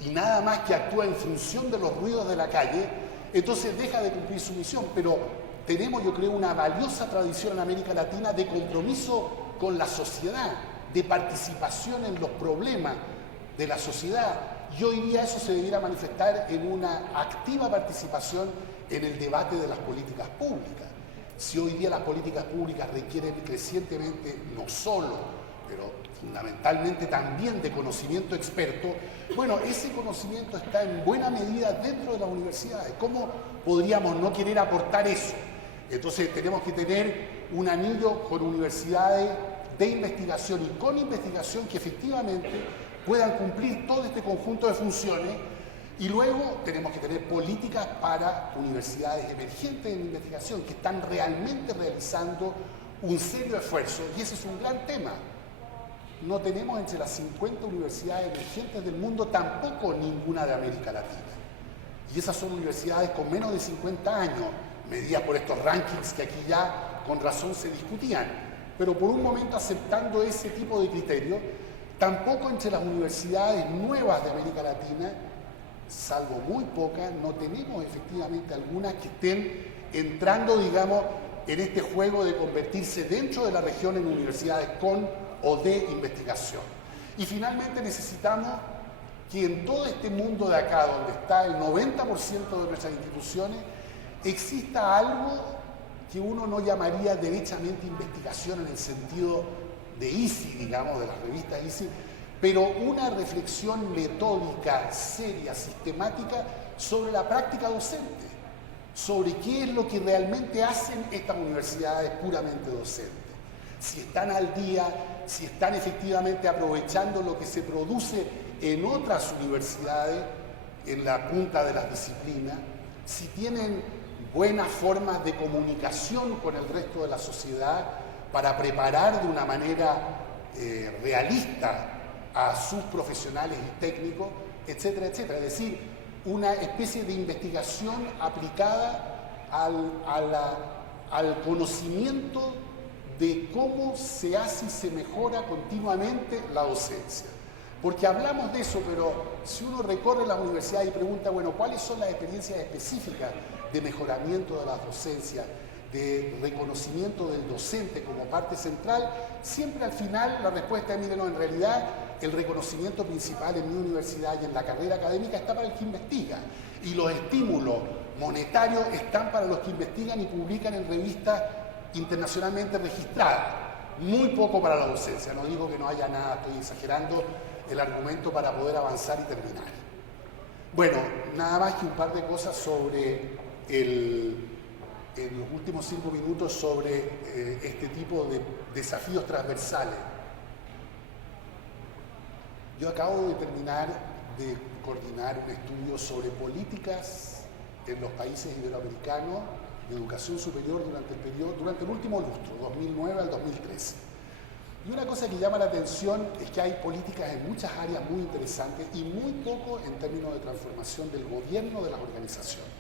y nada más que actúa en función de los ruidos de la calle, entonces deja de cumplir su misión. Pero tenemos, yo creo, una valiosa tradición en América Latina de compromiso con la sociedad, de participación en los problemas de la sociedad. Y hoy día eso se debiera manifestar en una activa participación en el debate de las políticas públicas. Si hoy día las políticas públicas requieren crecientemente no solo, pero fundamentalmente también de conocimiento experto, bueno, ese conocimiento está en buena medida dentro de las universidades. ¿Cómo podríamos no querer aportar eso? Entonces tenemos que tener un anillo con universidades de investigación y con investigación que efectivamente puedan cumplir todo este conjunto de funciones. Y luego tenemos que tener políticas para universidades emergentes en investigación que están realmente realizando un serio esfuerzo, y ese es un gran tema. No tenemos entre las 50 universidades emergentes del mundo tampoco ninguna de América Latina. Y esas son universidades con menos de 50 años, medidas por estos rankings que aquí ya con razón se discutían. Pero por un momento, aceptando ese tipo de criterios, tampoco entre las universidades nuevas de América Latina, salvo muy pocas, no tenemos efectivamente algunas que estén entrando, digamos, en este juego de convertirse dentro de la región en universidades con o de investigación. Y finalmente necesitamos que en todo este mundo de acá, donde está el 90% de nuestras instituciones, exista algo que uno no llamaría derechamente investigación en el sentido de ICI, digamos, de las revistas ICI, pero una reflexión metódica, seria, sistemática sobre la práctica docente, sobre qué es lo que realmente hacen estas universidades puramente docentes. Si están al día, si están efectivamente aprovechando lo que se produce en otras universidades, en la punta de las disciplinas, si tienen buenas formas de comunicación con el resto de la sociedad para preparar de una manera realista a sus profesionales y técnicos, etcétera, etcétera. Es decir, una especie de investigación aplicada al conocimiento de cómo se hace y se mejora continuamente la docencia. Porque hablamos de eso, pero si uno recorre la universidad y pregunta, bueno, ¿cuáles son las experiencias específicas de mejoramiento de las docencias, de reconocimiento del docente como parte central? Siempre al final la respuesta es, miren, no, en realidad el reconocimiento principal en mi universidad y en la carrera académica está para el que investiga, y los estímulos monetarios están para los que investigan y publican en revistas internacionalmente registradas, muy poco para la docencia. No digo que no haya nada, estoy exagerando el argumento para poder avanzar y terminar. Bueno, nada más que un par de cosas sobre en los últimos 5 minutos sobre este tipo de desafíos transversales. Yo acabo de terminar de coordinar un estudio sobre políticas en los países iberoamericanos de educación superior durante el último lustro, 2009 al 2013. Y una cosa que llama la atención es que hay políticas en muchas áreas muy interesantes y muy poco en términos de transformación del gobierno de las organizaciones.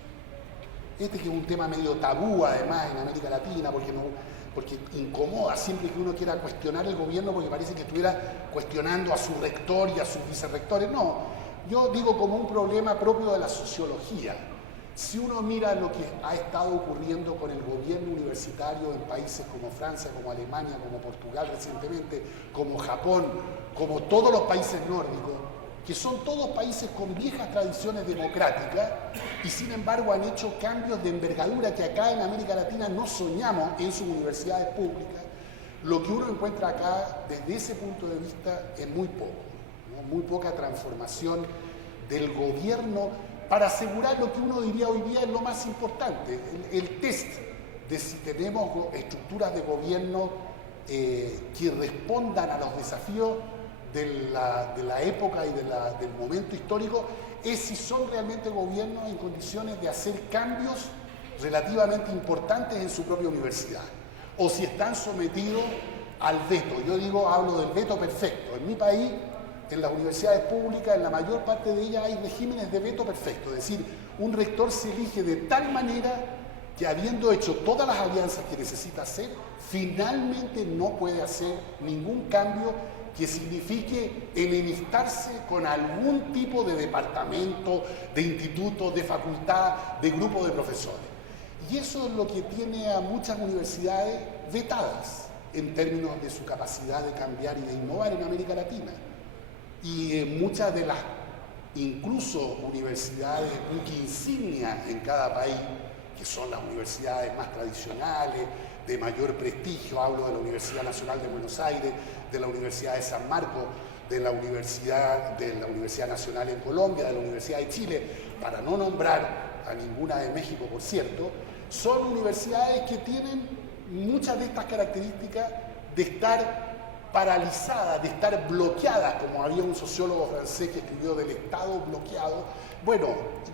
Este que es un tema medio tabú además en América Latina, porque incomoda siempre que uno quiera cuestionar el gobierno, porque parece que estuviera cuestionando a su rector y a sus vicerrectores. No, yo digo como un problema propio de la sociología. Si uno mira lo que ha estado ocurriendo con el gobierno universitario en países como Francia, como Alemania, como Portugal recientemente, como Japón, como todos los países nórdicos, que son todos países con viejas tradiciones democráticas y sin embargo han hecho cambios de envergadura que acá en América Latina no soñamos en sus universidades públicas, lo que uno encuentra acá desde ese punto de vista es muy poco, ¿no? Muy poca transformación del gobierno para asegurar lo que uno diría hoy día es lo más importante, el test de si tenemos estructuras de gobierno que respondan a los desafíos de la época y del momento histórico, es si son realmente gobiernos en condiciones de hacer cambios relativamente importantes en su propia universidad, o si están sometidos al veto. Yo hablo del veto perfecto. En mi país, en las universidades públicas, en la mayor parte de ellas hay regímenes de veto perfecto, es decir, un rector se elige de tal manera que habiendo hecho todas las alianzas que necesita hacer, finalmente no puede hacer ningún cambio que signifique enemistarse con algún tipo de departamento, de instituto, de facultad, de grupo de profesores. Y eso es lo que tiene a muchas universidades vetadas en términos de su capacidad de cambiar y de innovar en América Latina. Y muchas de las, incluso universidades buque insignia en cada país, que son las universidades más tradicionales, de mayor prestigio, hablo de la Universidad Nacional de Buenos Aires, de la Universidad de San Marcos, de la Universidad Nacional en Colombia, de la Universidad de Chile, para no nombrar a ninguna de México, por cierto, son universidades que tienen muchas de estas características de estar paralizadas, de estar bloqueadas, como había un sociólogo francés que escribió del Estado bloqueado. Bueno,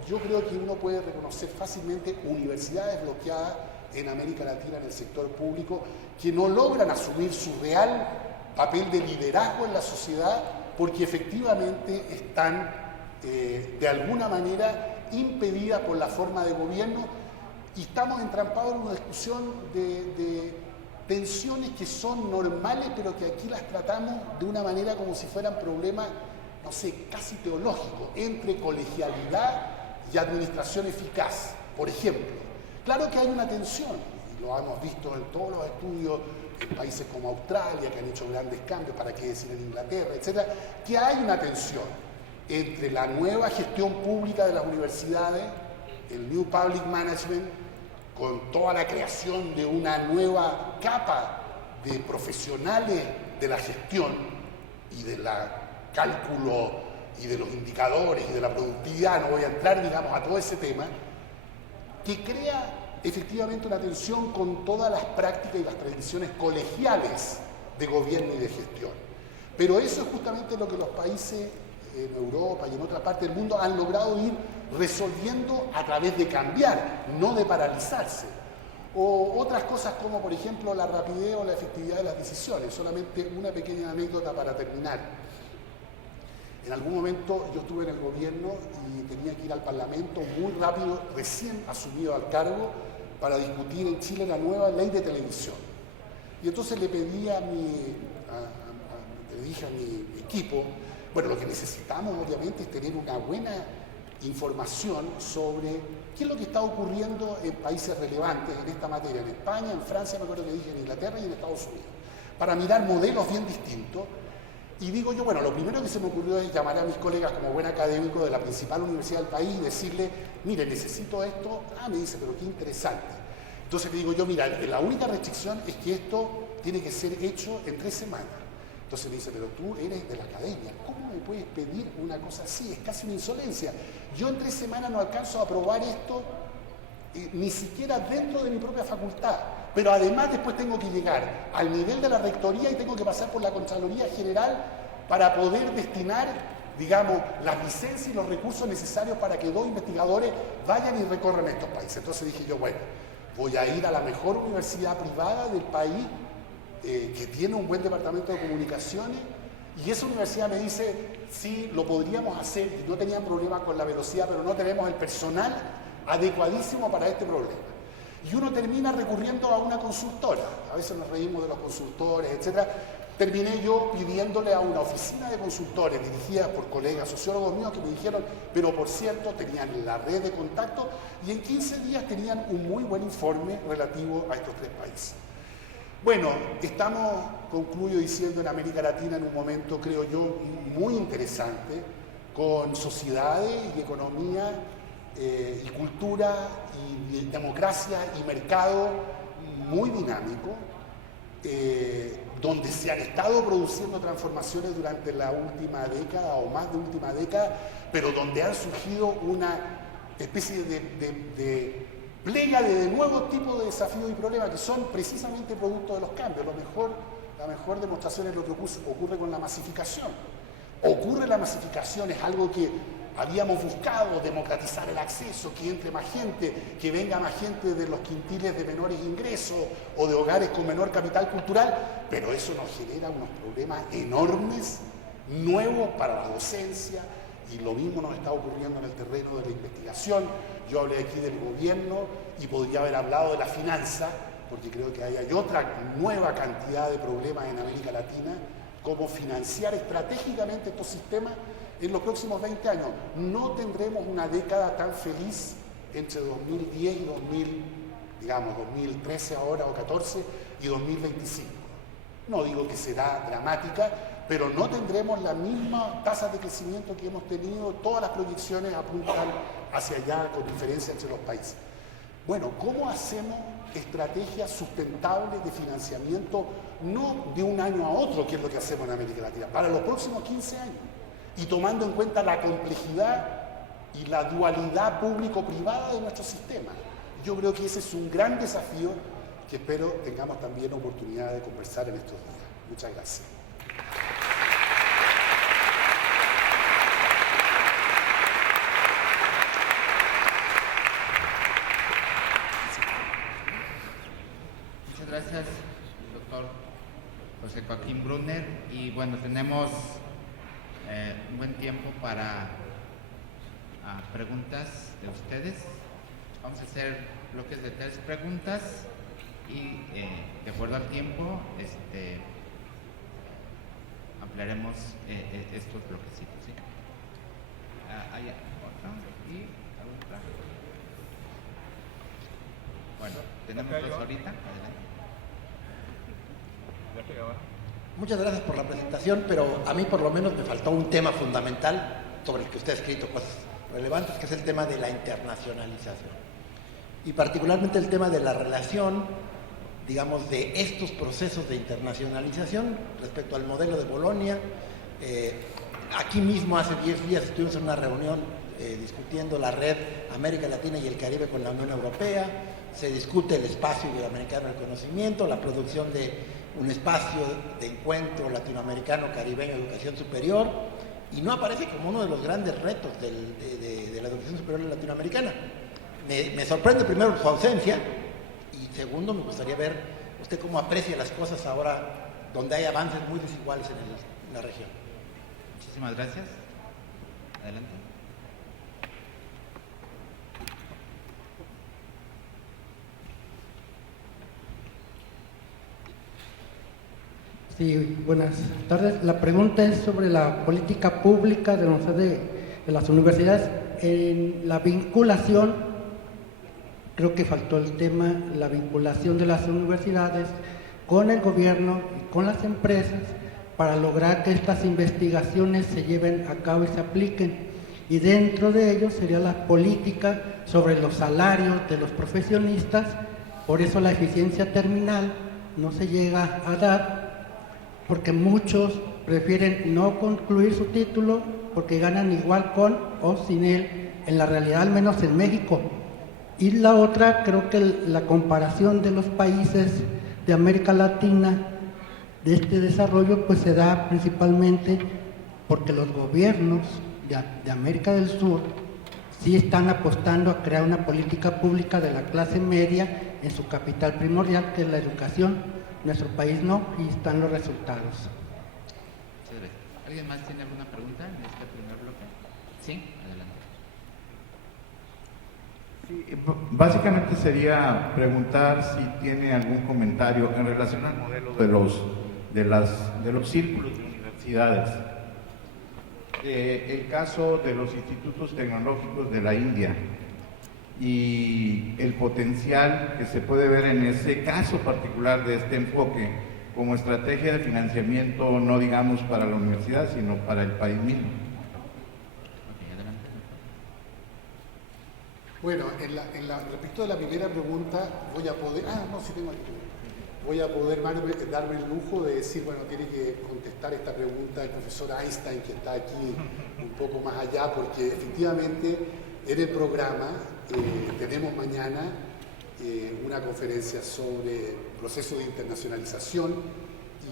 yo creo que uno puede reconocer fácilmente universidades bloqueadas en América Latina, en el sector público, que no logran asumir su real papel de liderazgo en la sociedad porque efectivamente están de alguna manera impedidas por la forma de gobierno y estamos entrampados en una discusión de tensiones que son normales pero que aquí las tratamos de una manera como si fueran problemas, no sé, casi teológicos, entre colegialidad y administración eficaz, por ejemplo. Claro que hay una tensión, y lo hemos visto en todos los estudios en países como Australia, que han hecho grandes cambios, para qué decir en Inglaterra, etcétera, que hay una tensión entre la nueva gestión pública de las universidades, el New Public Management, con toda la creación de una nueva capa de profesionales de la gestión y del cálculo y de los indicadores y de la productividad, no voy a entrar, digamos, a todo ese tema, que crea efectivamente una tensión con todas las prácticas y las tradiciones colegiales de gobierno y de gestión. Pero eso es justamente lo que los países en Europa y en otra parte del mundo han logrado ir resolviendo a través de cambiar, no de paralizarse. O otras cosas como, por ejemplo, la rapidez o la efectividad de las decisiones. Solamente una pequeña anécdota para terminar. En algún momento yo estuve en el gobierno y tenía que ir al Parlamento muy rápido, recién asumido al cargo, para discutir en Chile la nueva ley de televisión. Y entonces le pedí le dije a mi equipo, bueno, lo que necesitamos obviamente es tener una buena información sobre qué es lo que está ocurriendo en países relevantes en esta materia, en España, en Francia, me acuerdo que dije, en Inglaterra y en Estados Unidos, para mirar modelos bien distintos. Y digo yo, bueno, lo primero que se me ocurrió es llamar a mis colegas como buen académico de la principal universidad del país y decirle, mire, necesito esto. Ah, me dice, pero qué interesante. Entonces le digo yo, mira, la única restricción es que esto tiene que ser hecho en 3 semanas. Entonces me dice, pero tú eres de la academia, ¿cómo me puedes pedir una cosa así? Es casi una insolencia. Yo en 3 semanas no alcanzo a aprobar esto, ni siquiera dentro de mi propia facultad. Pero además después tengo que llegar al nivel de la rectoría y tengo que pasar por la Contraloría General para poder destinar, digamos, las licencias y los recursos necesarios para que 2 investigadores vayan y recorran estos países. Entonces dije yo, bueno, voy a ir a la mejor universidad privada del país, que tiene un buen departamento de comunicaciones, y esa universidad me dice, sí, lo podríamos hacer, y no tenían problema con la velocidad, pero no tenemos el personal adecuadísimo para este problema. Y uno termina recurriendo a una consultora. A veces nos reímos de los consultores, etc. Terminé yo pidiéndole a una oficina de consultores dirigida por colegas sociólogos míos que me dijeron, pero por cierto, tenían la red de contacto y en 15 días tenían un muy buen informe relativo a estos 3 países. Bueno, estamos, concluyo diciendo, en América Latina en un momento, creo yo, muy interesante, con sociedades y economía y cultura y democracia y mercado muy dinámico, donde se han estado produciendo transformaciones durante la última década o más de última década, pero donde han surgido una especie de pléyade de nuevos tipos de desafíos y problemas que son precisamente producto de los cambios. La mejor demostración es lo que ocurre con la masificación. Ocurre la masificación, es algo que habíamos buscado, democratizar el acceso, que entre más gente, que venga más gente de los quintiles de menores ingresos o de hogares con menor capital cultural, pero eso nos genera unos problemas enormes, nuevos para la docencia, y lo mismo nos está ocurriendo en el terreno de la investigación. Yo hablé aquí del gobierno y podría haber hablado de la finanza, porque creo que hay otra nueva cantidad de problemas en América Latina cómo financiar estratégicamente estos sistemas en los próximos 20 años. No tendremos una década tan feliz entre 2010 y 2013 ahora o 14 y 2025. No digo que será dramática, pero no tendremos la misma tasa de crecimiento que hemos tenido. Todas las proyecciones apuntan hacia allá con diferencia entre los países. Bueno, ¿cómo hacemos estrategias sustentables de financiamiento, no de un año a otro, que es lo que hacemos en América Latina, para los próximos 15 años? Y tomando en cuenta la complejidad y la dualidad público-privada de nuestro sistema. Yo creo que ese es un gran desafío que espero tengamos también oportunidad de conversar en estos días. Muchas gracias. Muchas gracias, doctor José Joaquín Brunner. Y bueno, tenemos un buen tiempo para preguntas de ustedes. Vamos a hacer bloques de 3 preguntas y de acuerdo al tiempo ampliaremos estos bloquecitos, ¿sí? Hay otra y otra. Bueno, tenemos 2 ahorita. Adelante. Muchas gracias por la presentación, pero a mí por lo menos me faltó un tema fundamental sobre el que usted ha escrito cosas relevantes, que es el tema de la internacionalización. Y particularmente el tema de la relación, digamos, de estos procesos de internacionalización respecto al modelo de Bolonia. Aquí mismo hace 10 días estuvimos en una reunión discutiendo la red América Latina y el Caribe con la Unión Europea. Se discute el espacio iberoamericano del conocimiento, la producción de un espacio de encuentro latinoamericano, caribeño, educación superior, y no aparece como uno de los grandes retos de la educación superior latinoamericana. Me sorprende primero su ausencia, y segundo me gustaría ver usted cómo aprecia las cosas ahora donde hay avances muy desiguales en la región. Muchísimas gracias. Adelante. Sí, buenas tardes. La pregunta es sobre la política pública de las universidades en la vinculación. Creo que faltó el tema, la vinculación de las universidades con el gobierno y con las empresas para lograr que estas investigaciones se lleven a cabo y se apliquen. Y dentro de ello sería la política sobre los salarios de los profesionistas. Por eso la eficiencia terminal no se llega a dar, porque muchos prefieren no concluir su título porque ganan igual con o sin él, en la realidad, al menos en México. Y la otra, creo que la comparación de los países de América Latina de este desarrollo pues se da principalmente porque los gobiernos de América del Sur sí están apostando a crear una política pública de la clase media en su capital primordial, que es la educación. Nuestro país no, y están los resultados. Muchas gracias. ¿Alguien más tiene alguna pregunta en este primer bloque? Sí, adelante. Sí, básicamente sería preguntar si tiene algún comentario en relación al modelo de los círculos de universidades. El caso de los institutos tecnológicos de la India y el potencial que se puede ver en ese caso particular de este enfoque como estrategia de financiamiento, no digamos para la universidad, sino para el país mismo. Bueno, respecto de la primera pregunta, voy a poder darme el lujo de decir, bueno, tiene que contestar esta pregunta el profesor Einstein, que está aquí un poco más allá, porque efectivamente en el programa tenemos mañana una conferencia sobre proceso de internacionalización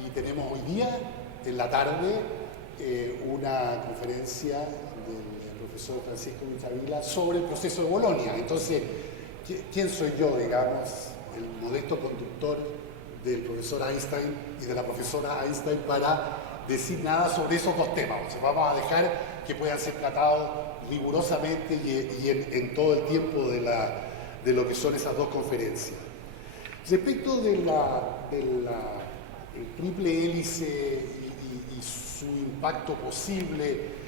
y tenemos hoy día, en la tarde, una conferencia del profesor Francisco Villavila sobre el proceso de Bolonia. Entonces, ¿quién soy yo, digamos, el modesto conductor del profesor Einstein y de la profesora Einstein para decir nada sobre esos dos temas? O sea, vamos a dejar que puedan ser tratados rigurosamente y en todo el tiempo de lo que son esas dos conferencias. Respecto de el triple hélice y su impacto posible.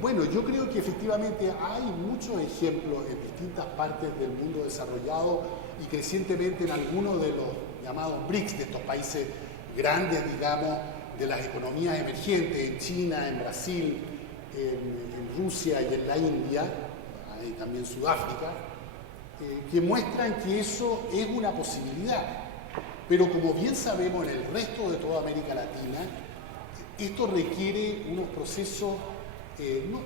Bueno, yo creo que efectivamente hay muchos ejemplos en distintas partes del mundo desarrollado y crecientemente en algunos de los llamados BRICS, de estos países grandes, digamos, de las economías emergentes, en China, en Brasil, en Rusia y en la India, y también Sudáfrica, que muestran que eso es una posibilidad. Pero como bien sabemos en el resto de toda América Latina, esto requiere unos procesos,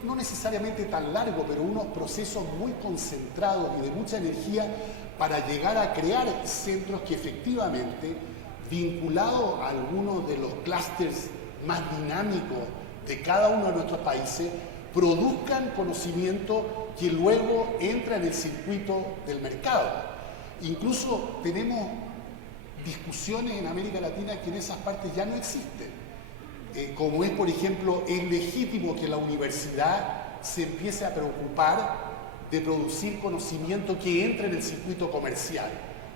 no necesariamente tan largos, pero unos procesos muy concentrados y de mucha energía para llegar a crear centros que efectivamente, vinculados a algunos de los clústeres más dinámicos de cada uno de nuestros países, produzcan conocimiento que luego entra en el circuito del mercado. Incluso tenemos discusiones en América Latina que en esas partes ya no existen. Como es, por ejemplo, es legítimo que la universidad se empiece a preocupar de producir conocimiento que entre en el circuito comercial.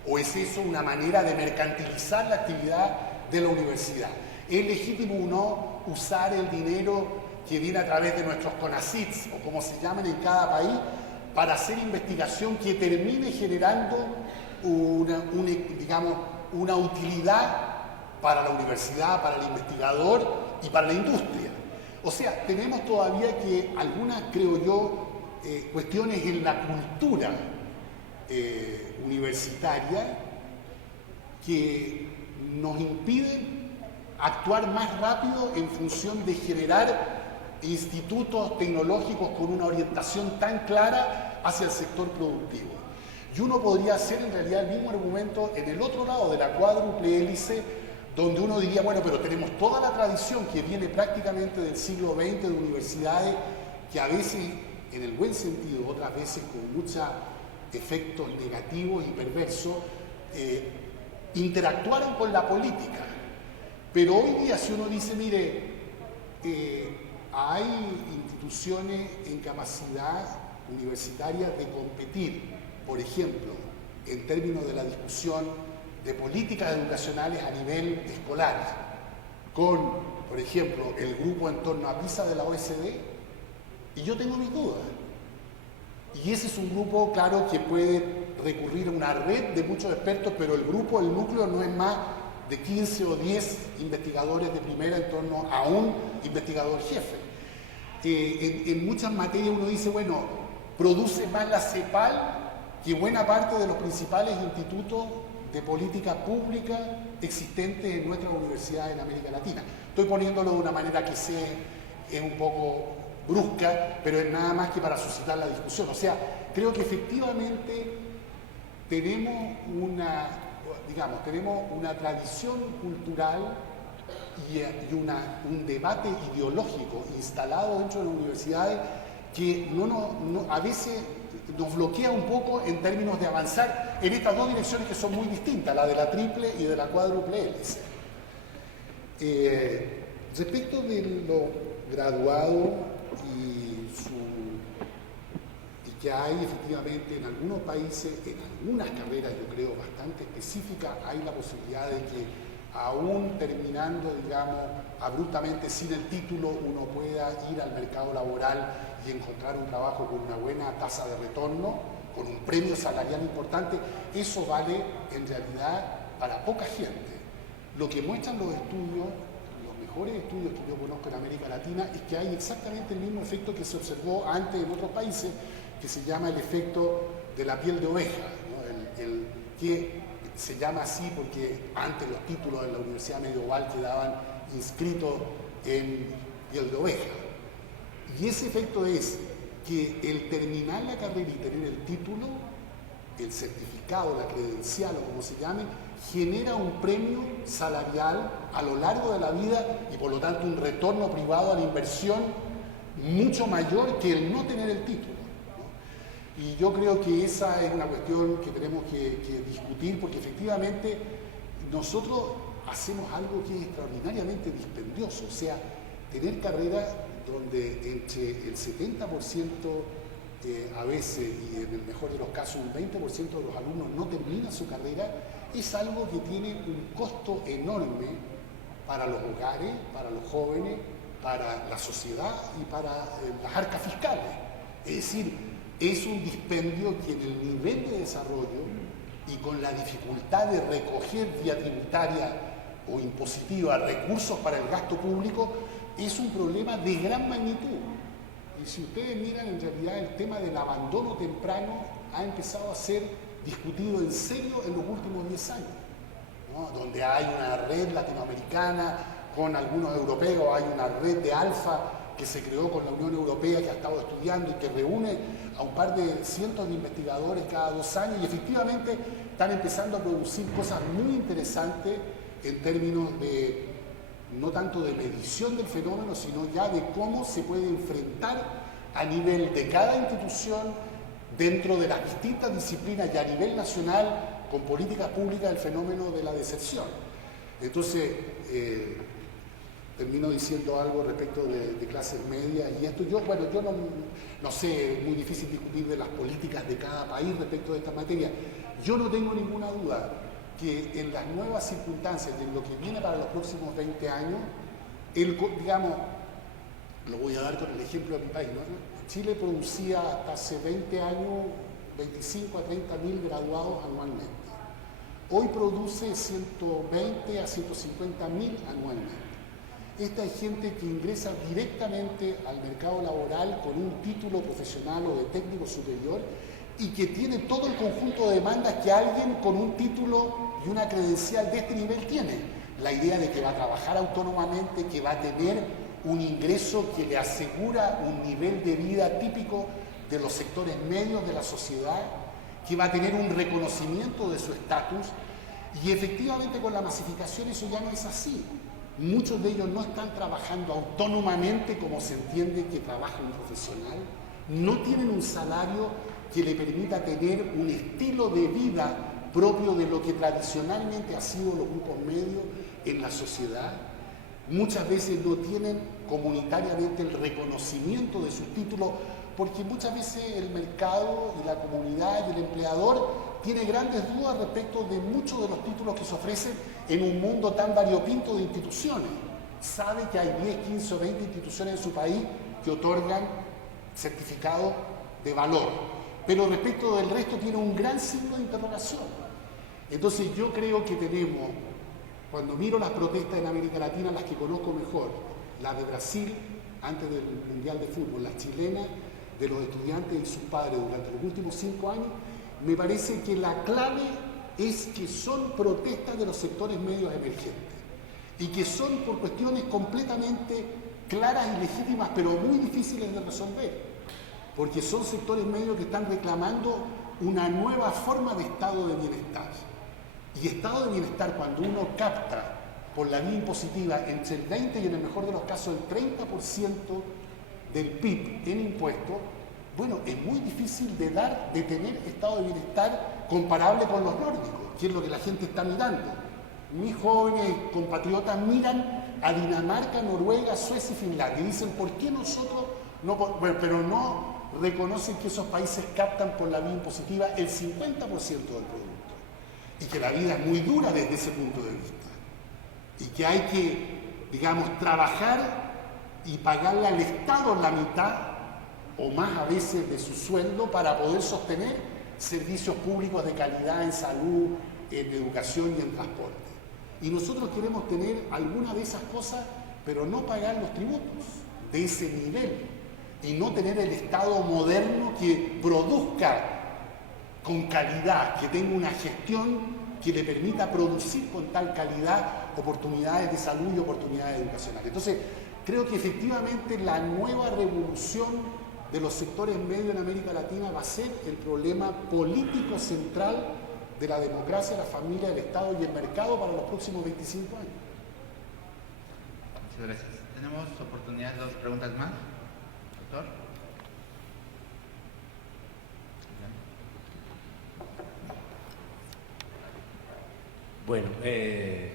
¿O es eso una manera de mercantilizar la actividad de la universidad? ¿Es legítimo o no usar el dinero que viene a través de nuestros CONACYTs, o como se llaman en cada país, para hacer investigación que termine generando una utilidad para la universidad, para el investigador y para la industria? O sea, tenemos todavía que algunas, creo yo, cuestiones en la cultura universitaria que nos impiden actuar más rápido en función de generar institutos tecnológicos con una orientación tan clara hacia el sector productivo. Y uno podría hacer en realidad el mismo argumento en el otro lado de la cuádruple hélice, donde uno diría, bueno, pero tenemos toda la tradición que viene prácticamente del siglo XX de universidades que a veces, en el buen sentido, otras veces con muchos efectos negativos y perversos, interactuaron con la política. Pero hoy día, si uno dice, mire, hay instituciones en capacidad universitaria de competir, por ejemplo, en términos de la discusión de políticas educacionales a nivel escolar, con, por ejemplo, el grupo en torno a PISA de la OECD, y yo tengo mis dudas. Y ese es un grupo, claro, que puede recurrir a una red de muchos expertos, pero el grupo, el núcleo, no es más de 15 o 10 investigadores de primera en torno a un investigador jefe. En muchas materias uno dice, bueno, produce más la CEPAL que buena parte de los principales institutos de política pública existentes en nuestras universidades en América Latina. Estoy poniéndolo de una manera que es un poco brusca, pero es nada más que para suscitar la discusión. O sea, creo que efectivamente tenemos una tradición cultural y un debate ideológico instalado dentro de las universidades que a veces nos bloquea un poco en términos de avanzar en estas dos direcciones que son muy distintas, la de la triple y de la cuádruple hélice. Respecto de lo graduado y que hay efectivamente en algunos países, en algunas carreras yo creo bastante específicas, hay la posibilidad de que aún terminando, digamos, abruptamente sin el título, uno pueda ir al mercado laboral y encontrar un trabajo con una buena tasa de retorno, con un premio salarial importante. Eso vale en realidad para poca gente. Lo que muestran los estudios, los mejores estudios que yo conozco en América Latina, es que hay exactamente el mismo efecto que se observó antes en otros países, que se llama el efecto de la piel de oveja, ¿no? Que se llama así porque antes los títulos en la Universidad Medieval quedaban inscritos en piel de oveja. Y ese efecto es que el terminar la carrera y tener el título, el certificado, la credencial o como se llame, genera un premio salarial a lo largo de la vida y por lo tanto un retorno privado a la inversión mucho mayor que el no tener el título. Y yo creo que esa es una cuestión que tenemos que discutir porque efectivamente nosotros hacemos algo que es extraordinariamente dispendioso, o sea, tener carreras donde entre el 70% a veces y en el mejor de los casos un 20% de los alumnos no terminan su carrera, es algo que tiene un costo enorme para los hogares, para los jóvenes, para la sociedad y para las arcas fiscales. Es decir, es un dispendio que en el nivel de desarrollo y con la dificultad de recoger vía tributaria o impositiva recursos para el gasto público, es un problema de gran magnitud. Y si ustedes miran, en realidad el tema del abandono temprano ha empezado a ser discutido en serio en los últimos 10 años, ¿no? Donde hay una red latinoamericana con algunos europeos, hay una red de alfa que se creó con la Unión Europea, que ha estado estudiando y que reúne a un par de cientos de investigadores cada 2 años, y efectivamente están empezando a producir cosas muy interesantes en términos de, no tanto de medición del fenómeno, sino ya de cómo se puede enfrentar a nivel de cada institución, dentro de las distintas disciplinas y a nivel nacional, con políticas públicas, el fenómeno de la deserción. Entonces, termino diciendo algo respecto de clases medias, y esto yo no sé, es muy difícil discutir de las políticas de cada país respecto de esta materia. Yo no tengo ninguna duda que en las nuevas circunstancias y en lo que viene para los próximos 20 años, digamos, lo voy a dar con el ejemplo de mi país, ¿no? Chile producía hasta hace 20 años 25 a 30 mil graduados anualmente. Hoy produce 120 a 150 mil anualmente. Esta es gente que ingresa directamente al mercado laboral con un título profesional o de técnico superior y que tiene todo el conjunto de demandas que alguien con un título y una credencial de este nivel tiene. La idea de que va a trabajar autónomamente, que va a tener un ingreso que le asegura un nivel de vida típico de los sectores medios de la sociedad, que va a tener un reconocimiento de su estatus, y efectivamente con la masificación eso ya no es así. Muchos de ellos no están trabajando autónomamente como se entiende que trabaja un profesional, no tienen un salario que le permita tener un estilo de vida propio de lo que tradicionalmente ha sido los grupos medios en la sociedad. Muchas veces no tienen comunitariamente el reconocimiento de sus títulos, porque muchas veces el mercado y la comunidad y el empleador tiene grandes dudas respecto de muchos de los títulos que se ofrecen en un mundo tan variopinto de instituciones. Sabe que hay 10, 15 o 20 instituciones en su país que otorgan certificados de valor, pero respecto del resto tiene un gran signo de interrogación. Entonces yo creo que tenemos, cuando miro las protestas en América Latina, las que conozco mejor, las de Brasil antes del Mundial de Fútbol, las chilenas de los estudiantes y sus padres durante los últimos 5 años, me parece que la clave es que son protestas de los sectores medios emergentes y que son por cuestiones completamente claras y legítimas, pero muy difíciles de resolver, porque son sectores medios que están reclamando una nueva forma de estado de bienestar. Y estado de bienestar, cuando uno capta por la vía impositiva entre el 20 y en el mejor de los casos el 30% del PIB en impuestos, bueno, es muy difícil de tener estado de bienestar comparable con los nórdicos, que es lo que la gente está mirando. Mis jóvenes compatriotas miran a Dinamarca, Noruega, Suecia y Finlandia y dicen, ¿por qué nosotros no? Bueno, pero no reconocen que esos países captan por la vía impositiva el 50% del producto y que la vida es muy dura desde ese punto de vista y que hay que, digamos, trabajar y pagarle al Estado la mitad o más a veces de su sueldo para poder sostener servicios públicos de calidad en salud, en educación y en transporte. Y nosotros queremos tener alguna de esas cosas, pero no pagar los tributos de ese nivel y no tener el Estado moderno que produzca con calidad, que tenga una gestión que le permita producir con tal calidad oportunidades de salud y oportunidades educacionales. Entonces, creo que efectivamente la nueva revolución de los sectores medios en América Latina va a ser el problema político central de la democracia, la familia, el Estado y el mercado para los próximos 25 años. Muchas gracias. Tenemos oportunidad de 2 preguntas más. Doctor. Bueno,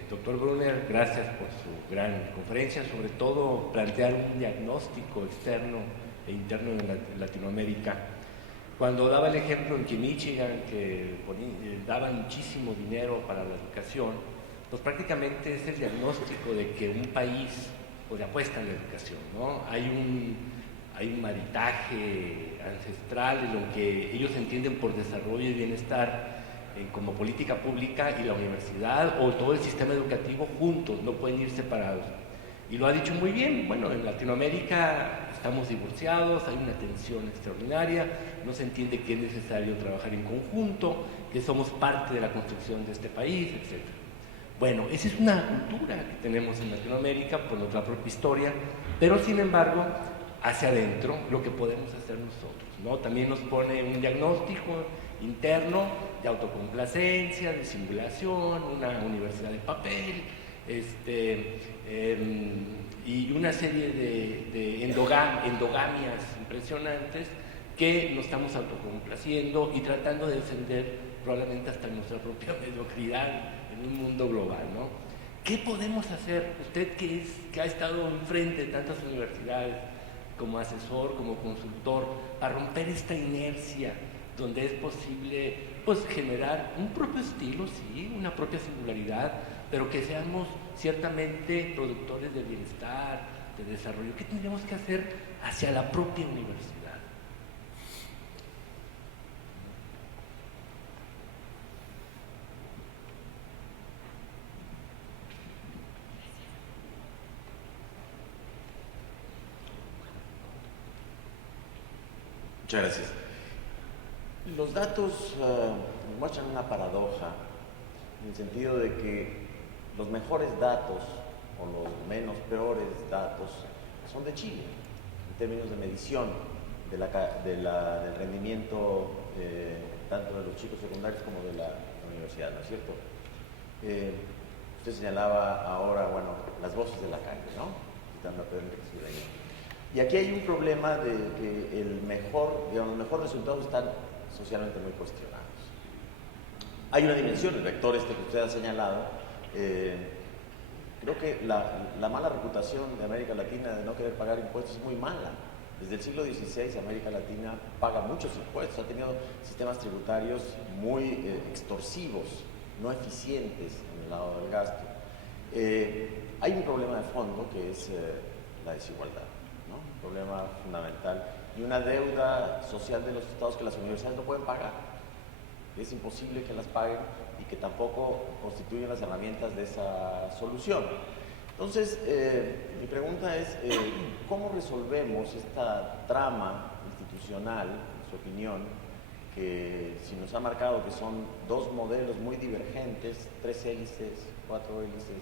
doctor Brunner, gracias por su gran conferencia, sobre todo plantear un diagnóstico externo e interno en Latinoamérica. Cuando daba el ejemplo en que Michigan, que daba muchísimo dinero para la educación, pues prácticamente es el diagnóstico de que un país pues apuesta en la educación, ¿no? Hay un maritaje ancestral en lo que ellos entienden por desarrollo y bienestar como política pública, y la universidad o todo el sistema educativo juntos, no pueden ir separados. Y lo ha dicho muy bien, bueno, en Latinoamérica estamos divorciados, hay una tensión extraordinaria, no se entiende que es necesario trabajar en conjunto, que somos parte de la construcción de este país, etc. Bueno, esa es una cultura que tenemos en Latinoamérica por nuestra propia historia, pero sin embargo, hacia adentro, lo que podemos hacer nosotros, ¿no? También nos pone un diagnóstico interno de autocomplacencia, de simulación, una universidad de papel, y una serie de endogamias impresionantes que nos estamos autocomplaciendo y tratando de defender probablemente hasta nuestra propia mediocridad en un mundo global, ¿no? ¿Qué podemos hacer? Usted que ha estado enfrente de tantas universidades, como asesor, como consultor, para romper esta inercia donde es posible pues generar un propio estilo, sí, una propia singularidad, pero que seamos ciertamente productores de bienestar, de desarrollo. ¿Qué tendríamos que hacer hacia la propia universidad? Muchas gracias. Los datos muestran una paradoja, en el sentido de que los mejores datos o los menos peores datos son de Chile, en términos de medición del rendimiento tanto de los chicos secundarios como de la universidad, ¿no es cierto? Usted señalaba ahora, bueno, las voces de la calle, ¿no? Citando a Pedro Enrique Sureña. Y aquí hay un problema de que los mejores resultados están socialmente muy cuestionados. Hay una dimensión, el vector que usted ha señalado. Creo que la mala reputación de América Latina de no querer pagar impuestos es muy mala. Desde el siglo XVI América Latina paga muchos impuestos, ha tenido sistemas tributarios muy extorsivos, no eficientes en el lado del gasto. Hay un problema de fondo que es la desigualdad, ¿no? Un problema fundamental y una deuda social de los estados que las universidades no pueden pagar. Es imposible que las paguen y que tampoco constituyen las herramientas de esa solución. Entonces, mi pregunta es, ¿cómo resolvemos esta trama institucional, en su opinión, que si nos ha marcado que son dos modelos muy divergentes, 3 hélices, 4 hélices?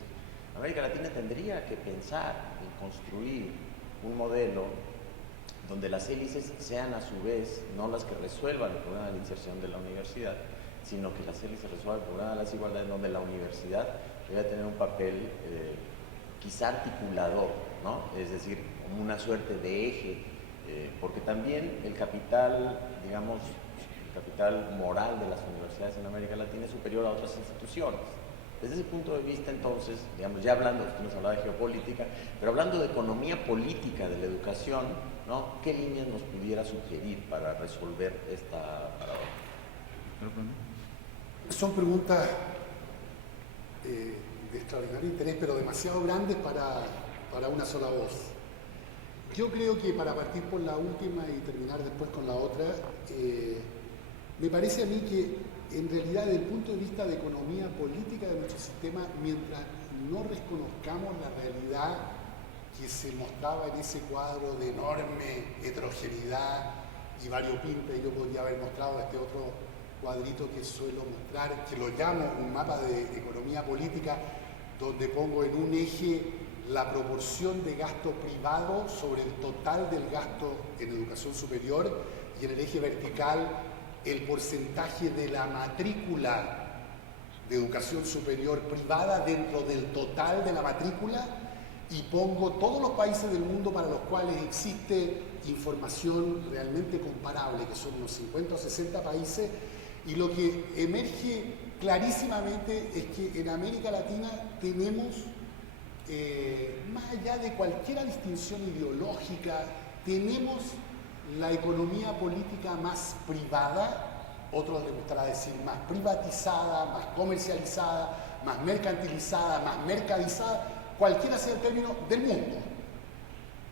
América Latina tendría que pensar en construir un modelo donde las hélices sean a su vez no las que resuelvan el problema de la inserción de la universidad, sino que las hélices resuelvan el problema de la desigualdad, donde la universidad debe tener un papel quizá articulador, ¿no? Es decir, como una suerte de eje, porque también el capital, digamos, el capital moral de las universidades en América Latina es superior a otras instituciones. Desde ese punto de vista, entonces, digamos, ya hablando, usted nos hablaba de geopolítica, pero hablando de economía política de la educación, ¿no? ¿Qué líneas nos pudiera sugerir para resolver esta paradoja? Son preguntas de extraordinario interés, pero demasiado grandes para una sola voz. Yo creo que para partir por la última y terminar después con la otra, me parece a mí que en realidad desde el punto de vista de economía política de nuestro sistema, mientras no reconozcamos la realidad que se mostraba en ese cuadro de enorme heterogeneidad y variopinta, y yo podría haber mostrado este otro cuadrito que suelo mostrar, que lo llamo un mapa de economía política, donde pongo en un eje la proporción de gasto privado sobre el total del gasto en educación superior, y en el eje vertical el porcentaje de la matrícula de educación superior privada dentro del total de la matrícula, y pongo todos los países del mundo para los cuales existe información realmente comparable, que son unos 50 o 60 países, y lo que emerge clarísimamente es que en América Latina tenemos, más allá de cualquier distinción ideológica, tenemos la economía política más privada, otros les gustará decir más privatizada, más comercializada, más mercantilizada, más mercadizada, cualquiera sea el término, del mundo.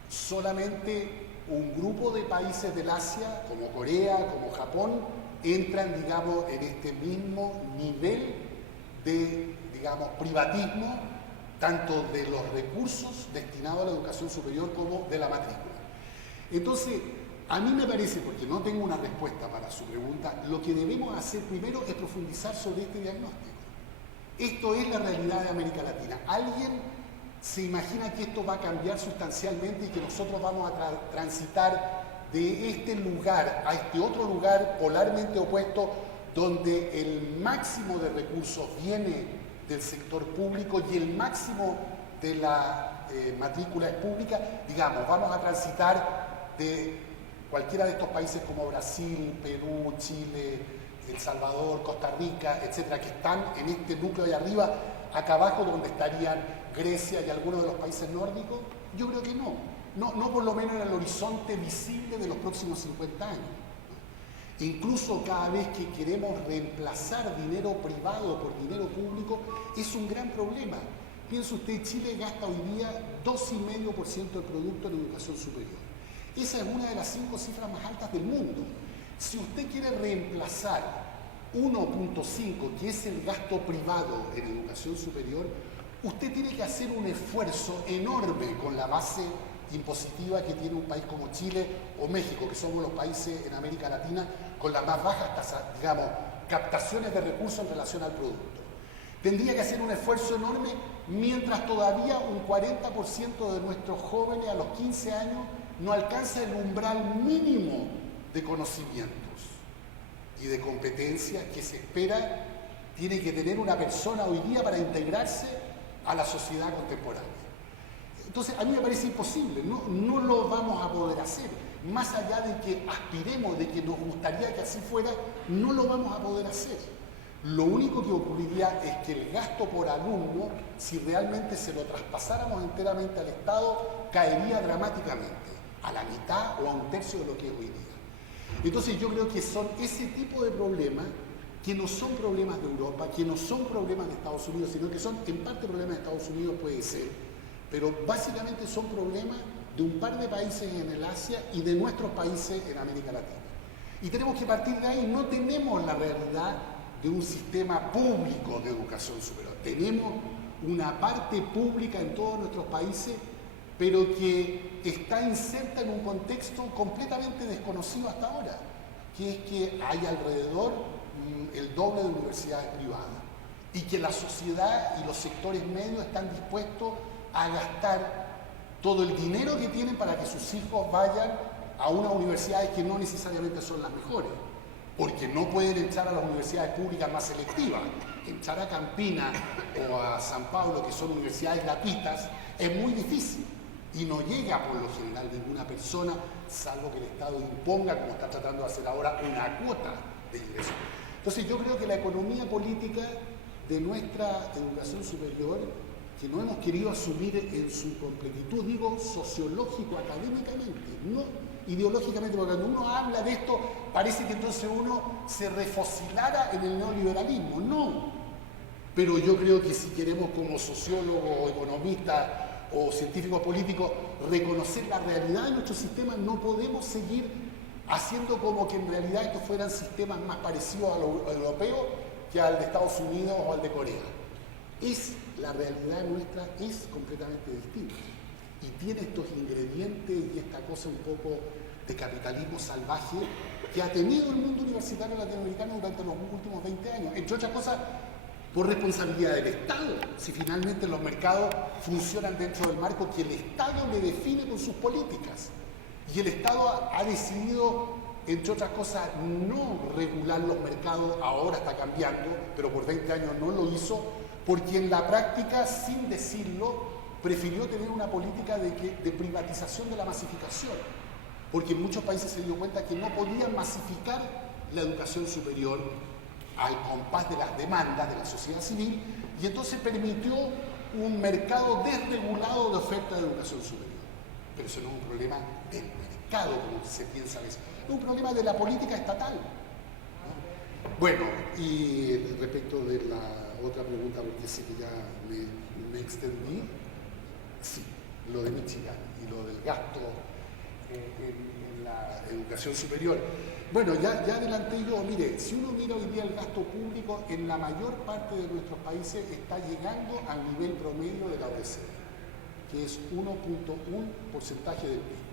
Solamente un grupo de países del Asia, como Corea, como Japón, entran, digamos, en este mismo nivel de, digamos, privatismo, tanto de los recursos destinados a la educación superior como de la matrícula. Entonces, a mí me parece, porque no tengo una respuesta para su pregunta, lo que debemos hacer primero es profundizar sobre este diagnóstico. Esto es la realidad de América Latina. ¿Alguien se imagina que esto va a cambiar sustancialmente y que nosotros vamos a transitar de este lugar a este otro lugar polarmente opuesto, donde el máximo de recursos viene del sector público y el máximo de la matrícula es pública? Digamos, vamos a transitar de cualquiera de estos países como Brasil, Perú, Chile, El Salvador, Costa Rica, etcétera, que están en este núcleo de arriba, acá abajo donde estarían Grecia y algunos de los países nórdicos. Yo creo que no por lo menos en el horizonte visible de los próximos 50 años. Incluso cada vez que queremos reemplazar dinero privado por dinero público, es un gran problema. Piense usted, Chile gasta hoy día 2,5% del producto en educación superior. Esa es una de las 5 cifras más altas del mundo. Si usted quiere reemplazar 1,5, que es el gasto privado en educación superior, usted tiene que hacer un esfuerzo enorme con la base impositiva que tiene un país como Chile o México, que somos los países en América Latina con las más bajas tasas, digamos, captaciones de recursos en relación al producto. Tendría que hacer un esfuerzo enorme mientras todavía un 40% de nuestros jóvenes a los 15 años no alcanza el umbral mínimo de conocimientos y de competencias que se espera tiene que tener una persona hoy día para integrarse a la sociedad contemporánea. Entonces, a mí me parece imposible, no lo vamos a poder hacer. Más allá de que aspiremos, de que nos gustaría que así fuera, no lo vamos a poder hacer. Lo único que ocurriría es que el gasto por alumno, si realmente se lo traspasáramos enteramente al Estado, caería dramáticamente, a la mitad o a un tercio de lo que es hoy día. Entonces yo creo que son ese tipo de problemas que no son problemas de Europa, que no son problemas de Estados Unidos, sino que son en parte problemas de Estados Unidos, puede ser, pero básicamente son problemas de un par de países en el Asia y de nuestros países en América Latina. Y tenemos que partir de ahí. No tenemos la realidad de un sistema público de educación superior. Tenemos una parte pública en todos nuestros países, pero que está inserta en un contexto completamente desconocido hasta ahora, que es que hay alrededor el doble de universidades privadas y que la sociedad y los sectores medios están dispuestos a gastar todo el dinero que tienen para que sus hijos vayan a unas universidades que no necesariamente son las mejores, porque no pueden entrar a las universidades públicas más selectivas. Entrar a Campina o a San Pablo, que son universidades gratuitas, es muy difícil y no llega por lo general ninguna persona, salvo que el Estado imponga, como está tratando de hacer ahora, una cuota de ingreso. Entonces yo creo que la economía política de nuestra educación superior, que no hemos querido asumir en su completitud, digo sociológico, académicamente, no ideológicamente, porque cuando uno habla de esto parece que entonces uno se refocilara en el neoliberalismo. No, pero yo creo que si queremos como sociólogo o economista o científicos políticos reconocer la realidad de nuestro sistema, no podemos seguir haciendo como que en realidad estos fueran sistemas más parecidos a lo europeo que al de Estados Unidos o al de Corea. La realidad nuestra es completamente distinta y tiene estos ingredientes y esta cosa un poco de capitalismo salvaje que ha tenido el mundo universitario latinoamericano durante los últimos 20 años, entre otras cosas por responsabilidad del Estado, si finalmente los mercados funcionan dentro del marco que el Estado le define con sus políticas. Y el Estado ha decidido, entre otras cosas, no regular los mercados, ahora está cambiando, pero por 20 años no lo hizo, porque en la práctica, sin decirlo, prefirió tener una política de privatización de la masificación, porque en muchos países se dio cuenta que no podían masificar la educación superior al compás de las demandas de la sociedad civil, y entonces permitió un mercado desregulado de oferta de educación superior. Pero eso no es un problema del mercado, como se piensa a veces, es un problema de la política estatal, ¿no? Bueno, y respecto de la otra pregunta, porque sé que ya me extendí, sí, lo de Michigan y lo del gasto en la educación superior. Bueno, ya adelanté yo, mire, si uno mira hoy día el gasto público, en la mayor parte de nuestros países está llegando al nivel promedio de la OECD, que es 1.1% del PIB.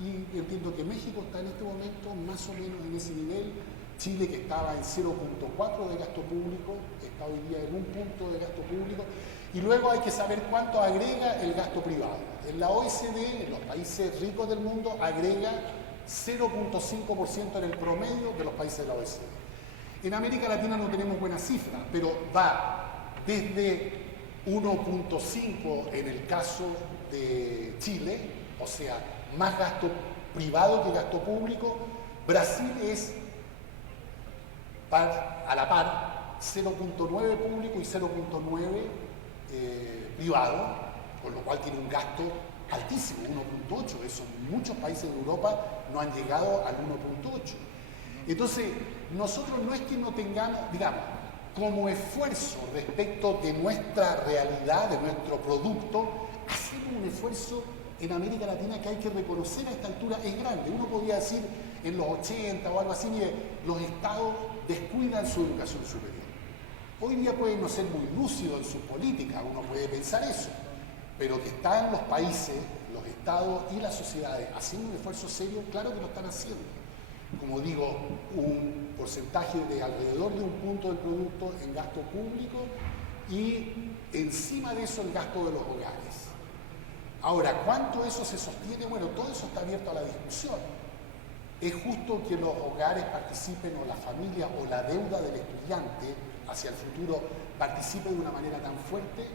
Y entiendo que México está en este momento más o menos en ese nivel. Chile, que estaba en 0.4 de gasto público, está hoy día en 1 punto de gasto público. Y luego hay que saber cuánto agrega el gasto privado. En la OECD, en los países ricos del mundo, agrega 0.5% en el promedio de los países de la OECD. En América Latina no tenemos buenas cifras, pero va desde 1.5 en el caso de Chile, o sea, más gasto privado que gasto público. Brasil es a la par, 0.9 público y 0.9 privado, con lo cual tiene un gasto altísimo, 1.8. Eso muchos países de Europa no han llegado al 1.8. Entonces, nosotros no es que no tengamos, digamos, como esfuerzo respecto de nuestra realidad, de nuestro producto, hacemos un esfuerzo en América Latina que hay que reconocer a esta altura es grande. Uno podría decir en los 80 o algo así, mire, los estados descuidan su educación superior. Hoy día pueden no ser muy lúcidos en su política, uno puede pensar eso, pero que están los países, los estados y las sociedades haciendo un esfuerzo serio, claro que lo están haciendo. Como digo, un porcentaje de alrededor de 1 punto del producto en gasto público y encima de eso el gasto de los hogares. Ahora, ¿cuánto eso se sostiene? Bueno, todo eso está abierto a la discusión. ¿Es justo que los hogares participen o la familia o la deuda del estudiante hacia el futuro participe de una manera tan fuerte?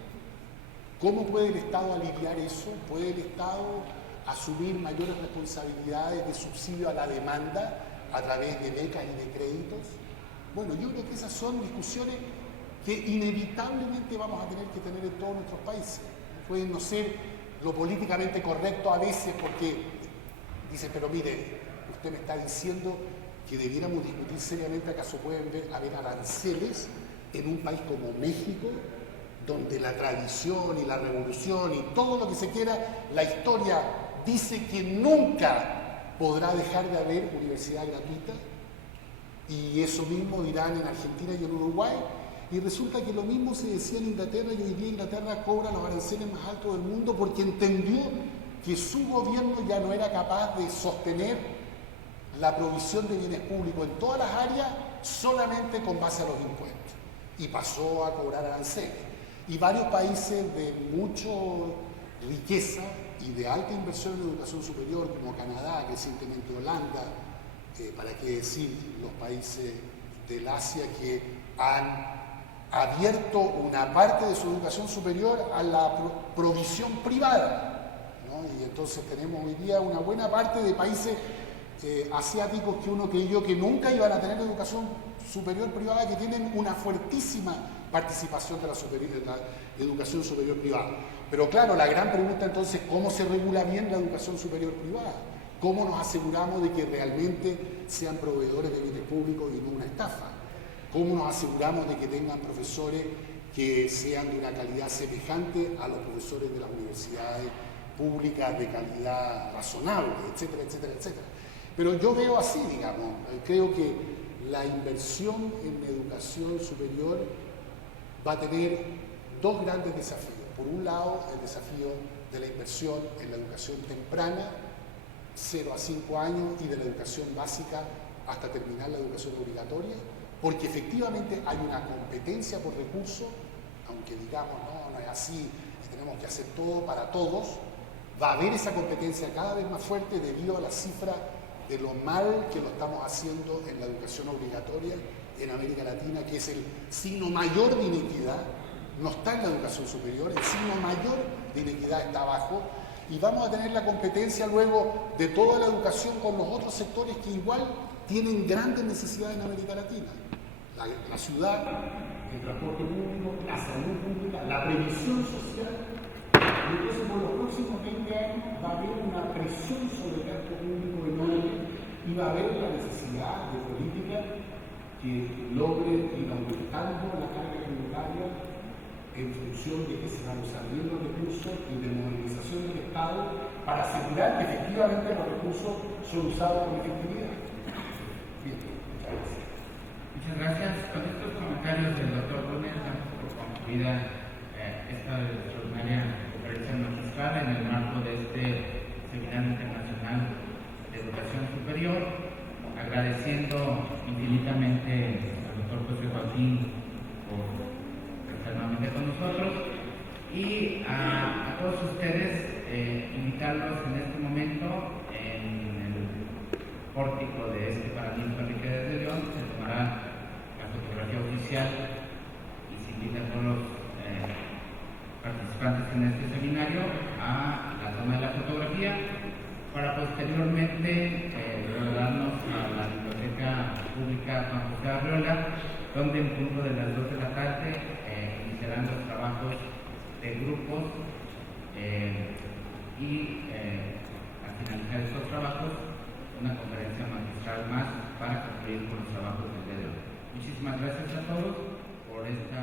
¿Cómo puede el Estado aliviar eso? ¿Puede el Estado asumir mayores responsabilidades de subsidio a la demanda a través de becas y de créditos? Bueno, yo creo que esas son discusiones que inevitablemente vamos a tener que tener en todos nuestros países. Pueden no ser lo políticamente correcto a veces porque dice, pero mire, usted me está diciendo que debiéramos discutir seriamente, ¿acaso pueden haber aranceles en un país como México, donde la tradición y la revolución y todo lo que se quiera, la historia dice que nunca podrá dejar de haber universidad gratuita? Y eso mismo dirán en Argentina y en Uruguay. Y resulta que lo mismo se decía en Inglaterra, y hoy día Inglaterra cobra los aranceles más altos del mundo porque entendió que su gobierno ya no era capaz de sostener la provisión de bienes públicos en todas las áreas solamente con base a los impuestos. Y pasó a cobrar aranceles. Y varios países de mucha riqueza y de alta inversión en educación superior, como Canadá, recientemente Holanda, para qué decir los países del Asia que han abierto una parte de su educación superior a la provisión privada, ¿no? Y entonces tenemos hoy día una buena parte de países asiáticos que uno creyó que nunca iban a tener educación superior privada, que tienen una fuertísima participación de la educación superior privada. Pero claro, la gran pregunta entonces, ¿cómo se regula bien la educación superior privada? ¿Cómo nos aseguramos de que realmente sean proveedores de bienes públicos y no una estafa? ¿Cómo nos aseguramos de que tengan profesores que sean de una calidad semejante a los profesores de las universidades públicas de calidad razonable, etcétera, etcétera, etcétera? Pero yo veo así, digamos, creo que la inversión en educación superior va a tener dos grandes desafíos. Por un lado, el desafío de la inversión en la educación temprana, 0 a 5 años, y de la educación básica hasta terminar la educación obligatoria, porque efectivamente hay una competencia por recursos, aunque digamos, no es así, tenemos que hacer todo para todos, va a haber esa competencia cada vez más fuerte debido a la cifra de lo mal que lo estamos haciendo en la educación obligatoria en América Latina, que es el signo mayor de inequidad. No está en la educación superior, el signo mayor de inequidad está abajo, y vamos a tener la competencia luego de toda la educación con los otros sectores que igual tienen grandes necesidades en América Latina. La ciudad, el transporte público, la salud pública, la previsión social. Y entonces por los próximos 20 años va a haber una presión sobre el gasto público enorme y va a haber la necesidad de políticas que logre ir aumentando la carga tributaria en función de que se van usando los recursos y de modernización del Estado para asegurar que efectivamente los recursos son usados con efectividad. Bien, muchas gracias. Muchas gracias. Con estos comentarios del doctor Brunner damos por concluida esta extraordinaria conferencia magistral en el marco de este Seminario Internacional de Educación Superior, agradeciendo infinitamente al doctor José Joaquín por estar nuevamente con nosotros y a todos ustedes invitarlos en este momento en el pórtico de este Paraninfo Enrique de León. Se tomará la fotografía oficial y se invita a todos los participantes en este seminario a la toma de la fotografía para posteriormente trasladarnos a la Biblioteca Pública Juan José Arriola, donde en punto de las 2 de la tarde iniciarán los trabajos de grupos y al finalizar estos trabajos una conferencia magistral más para concluir con los trabajos del día de hoy. Muchísimas gracias a todos por esta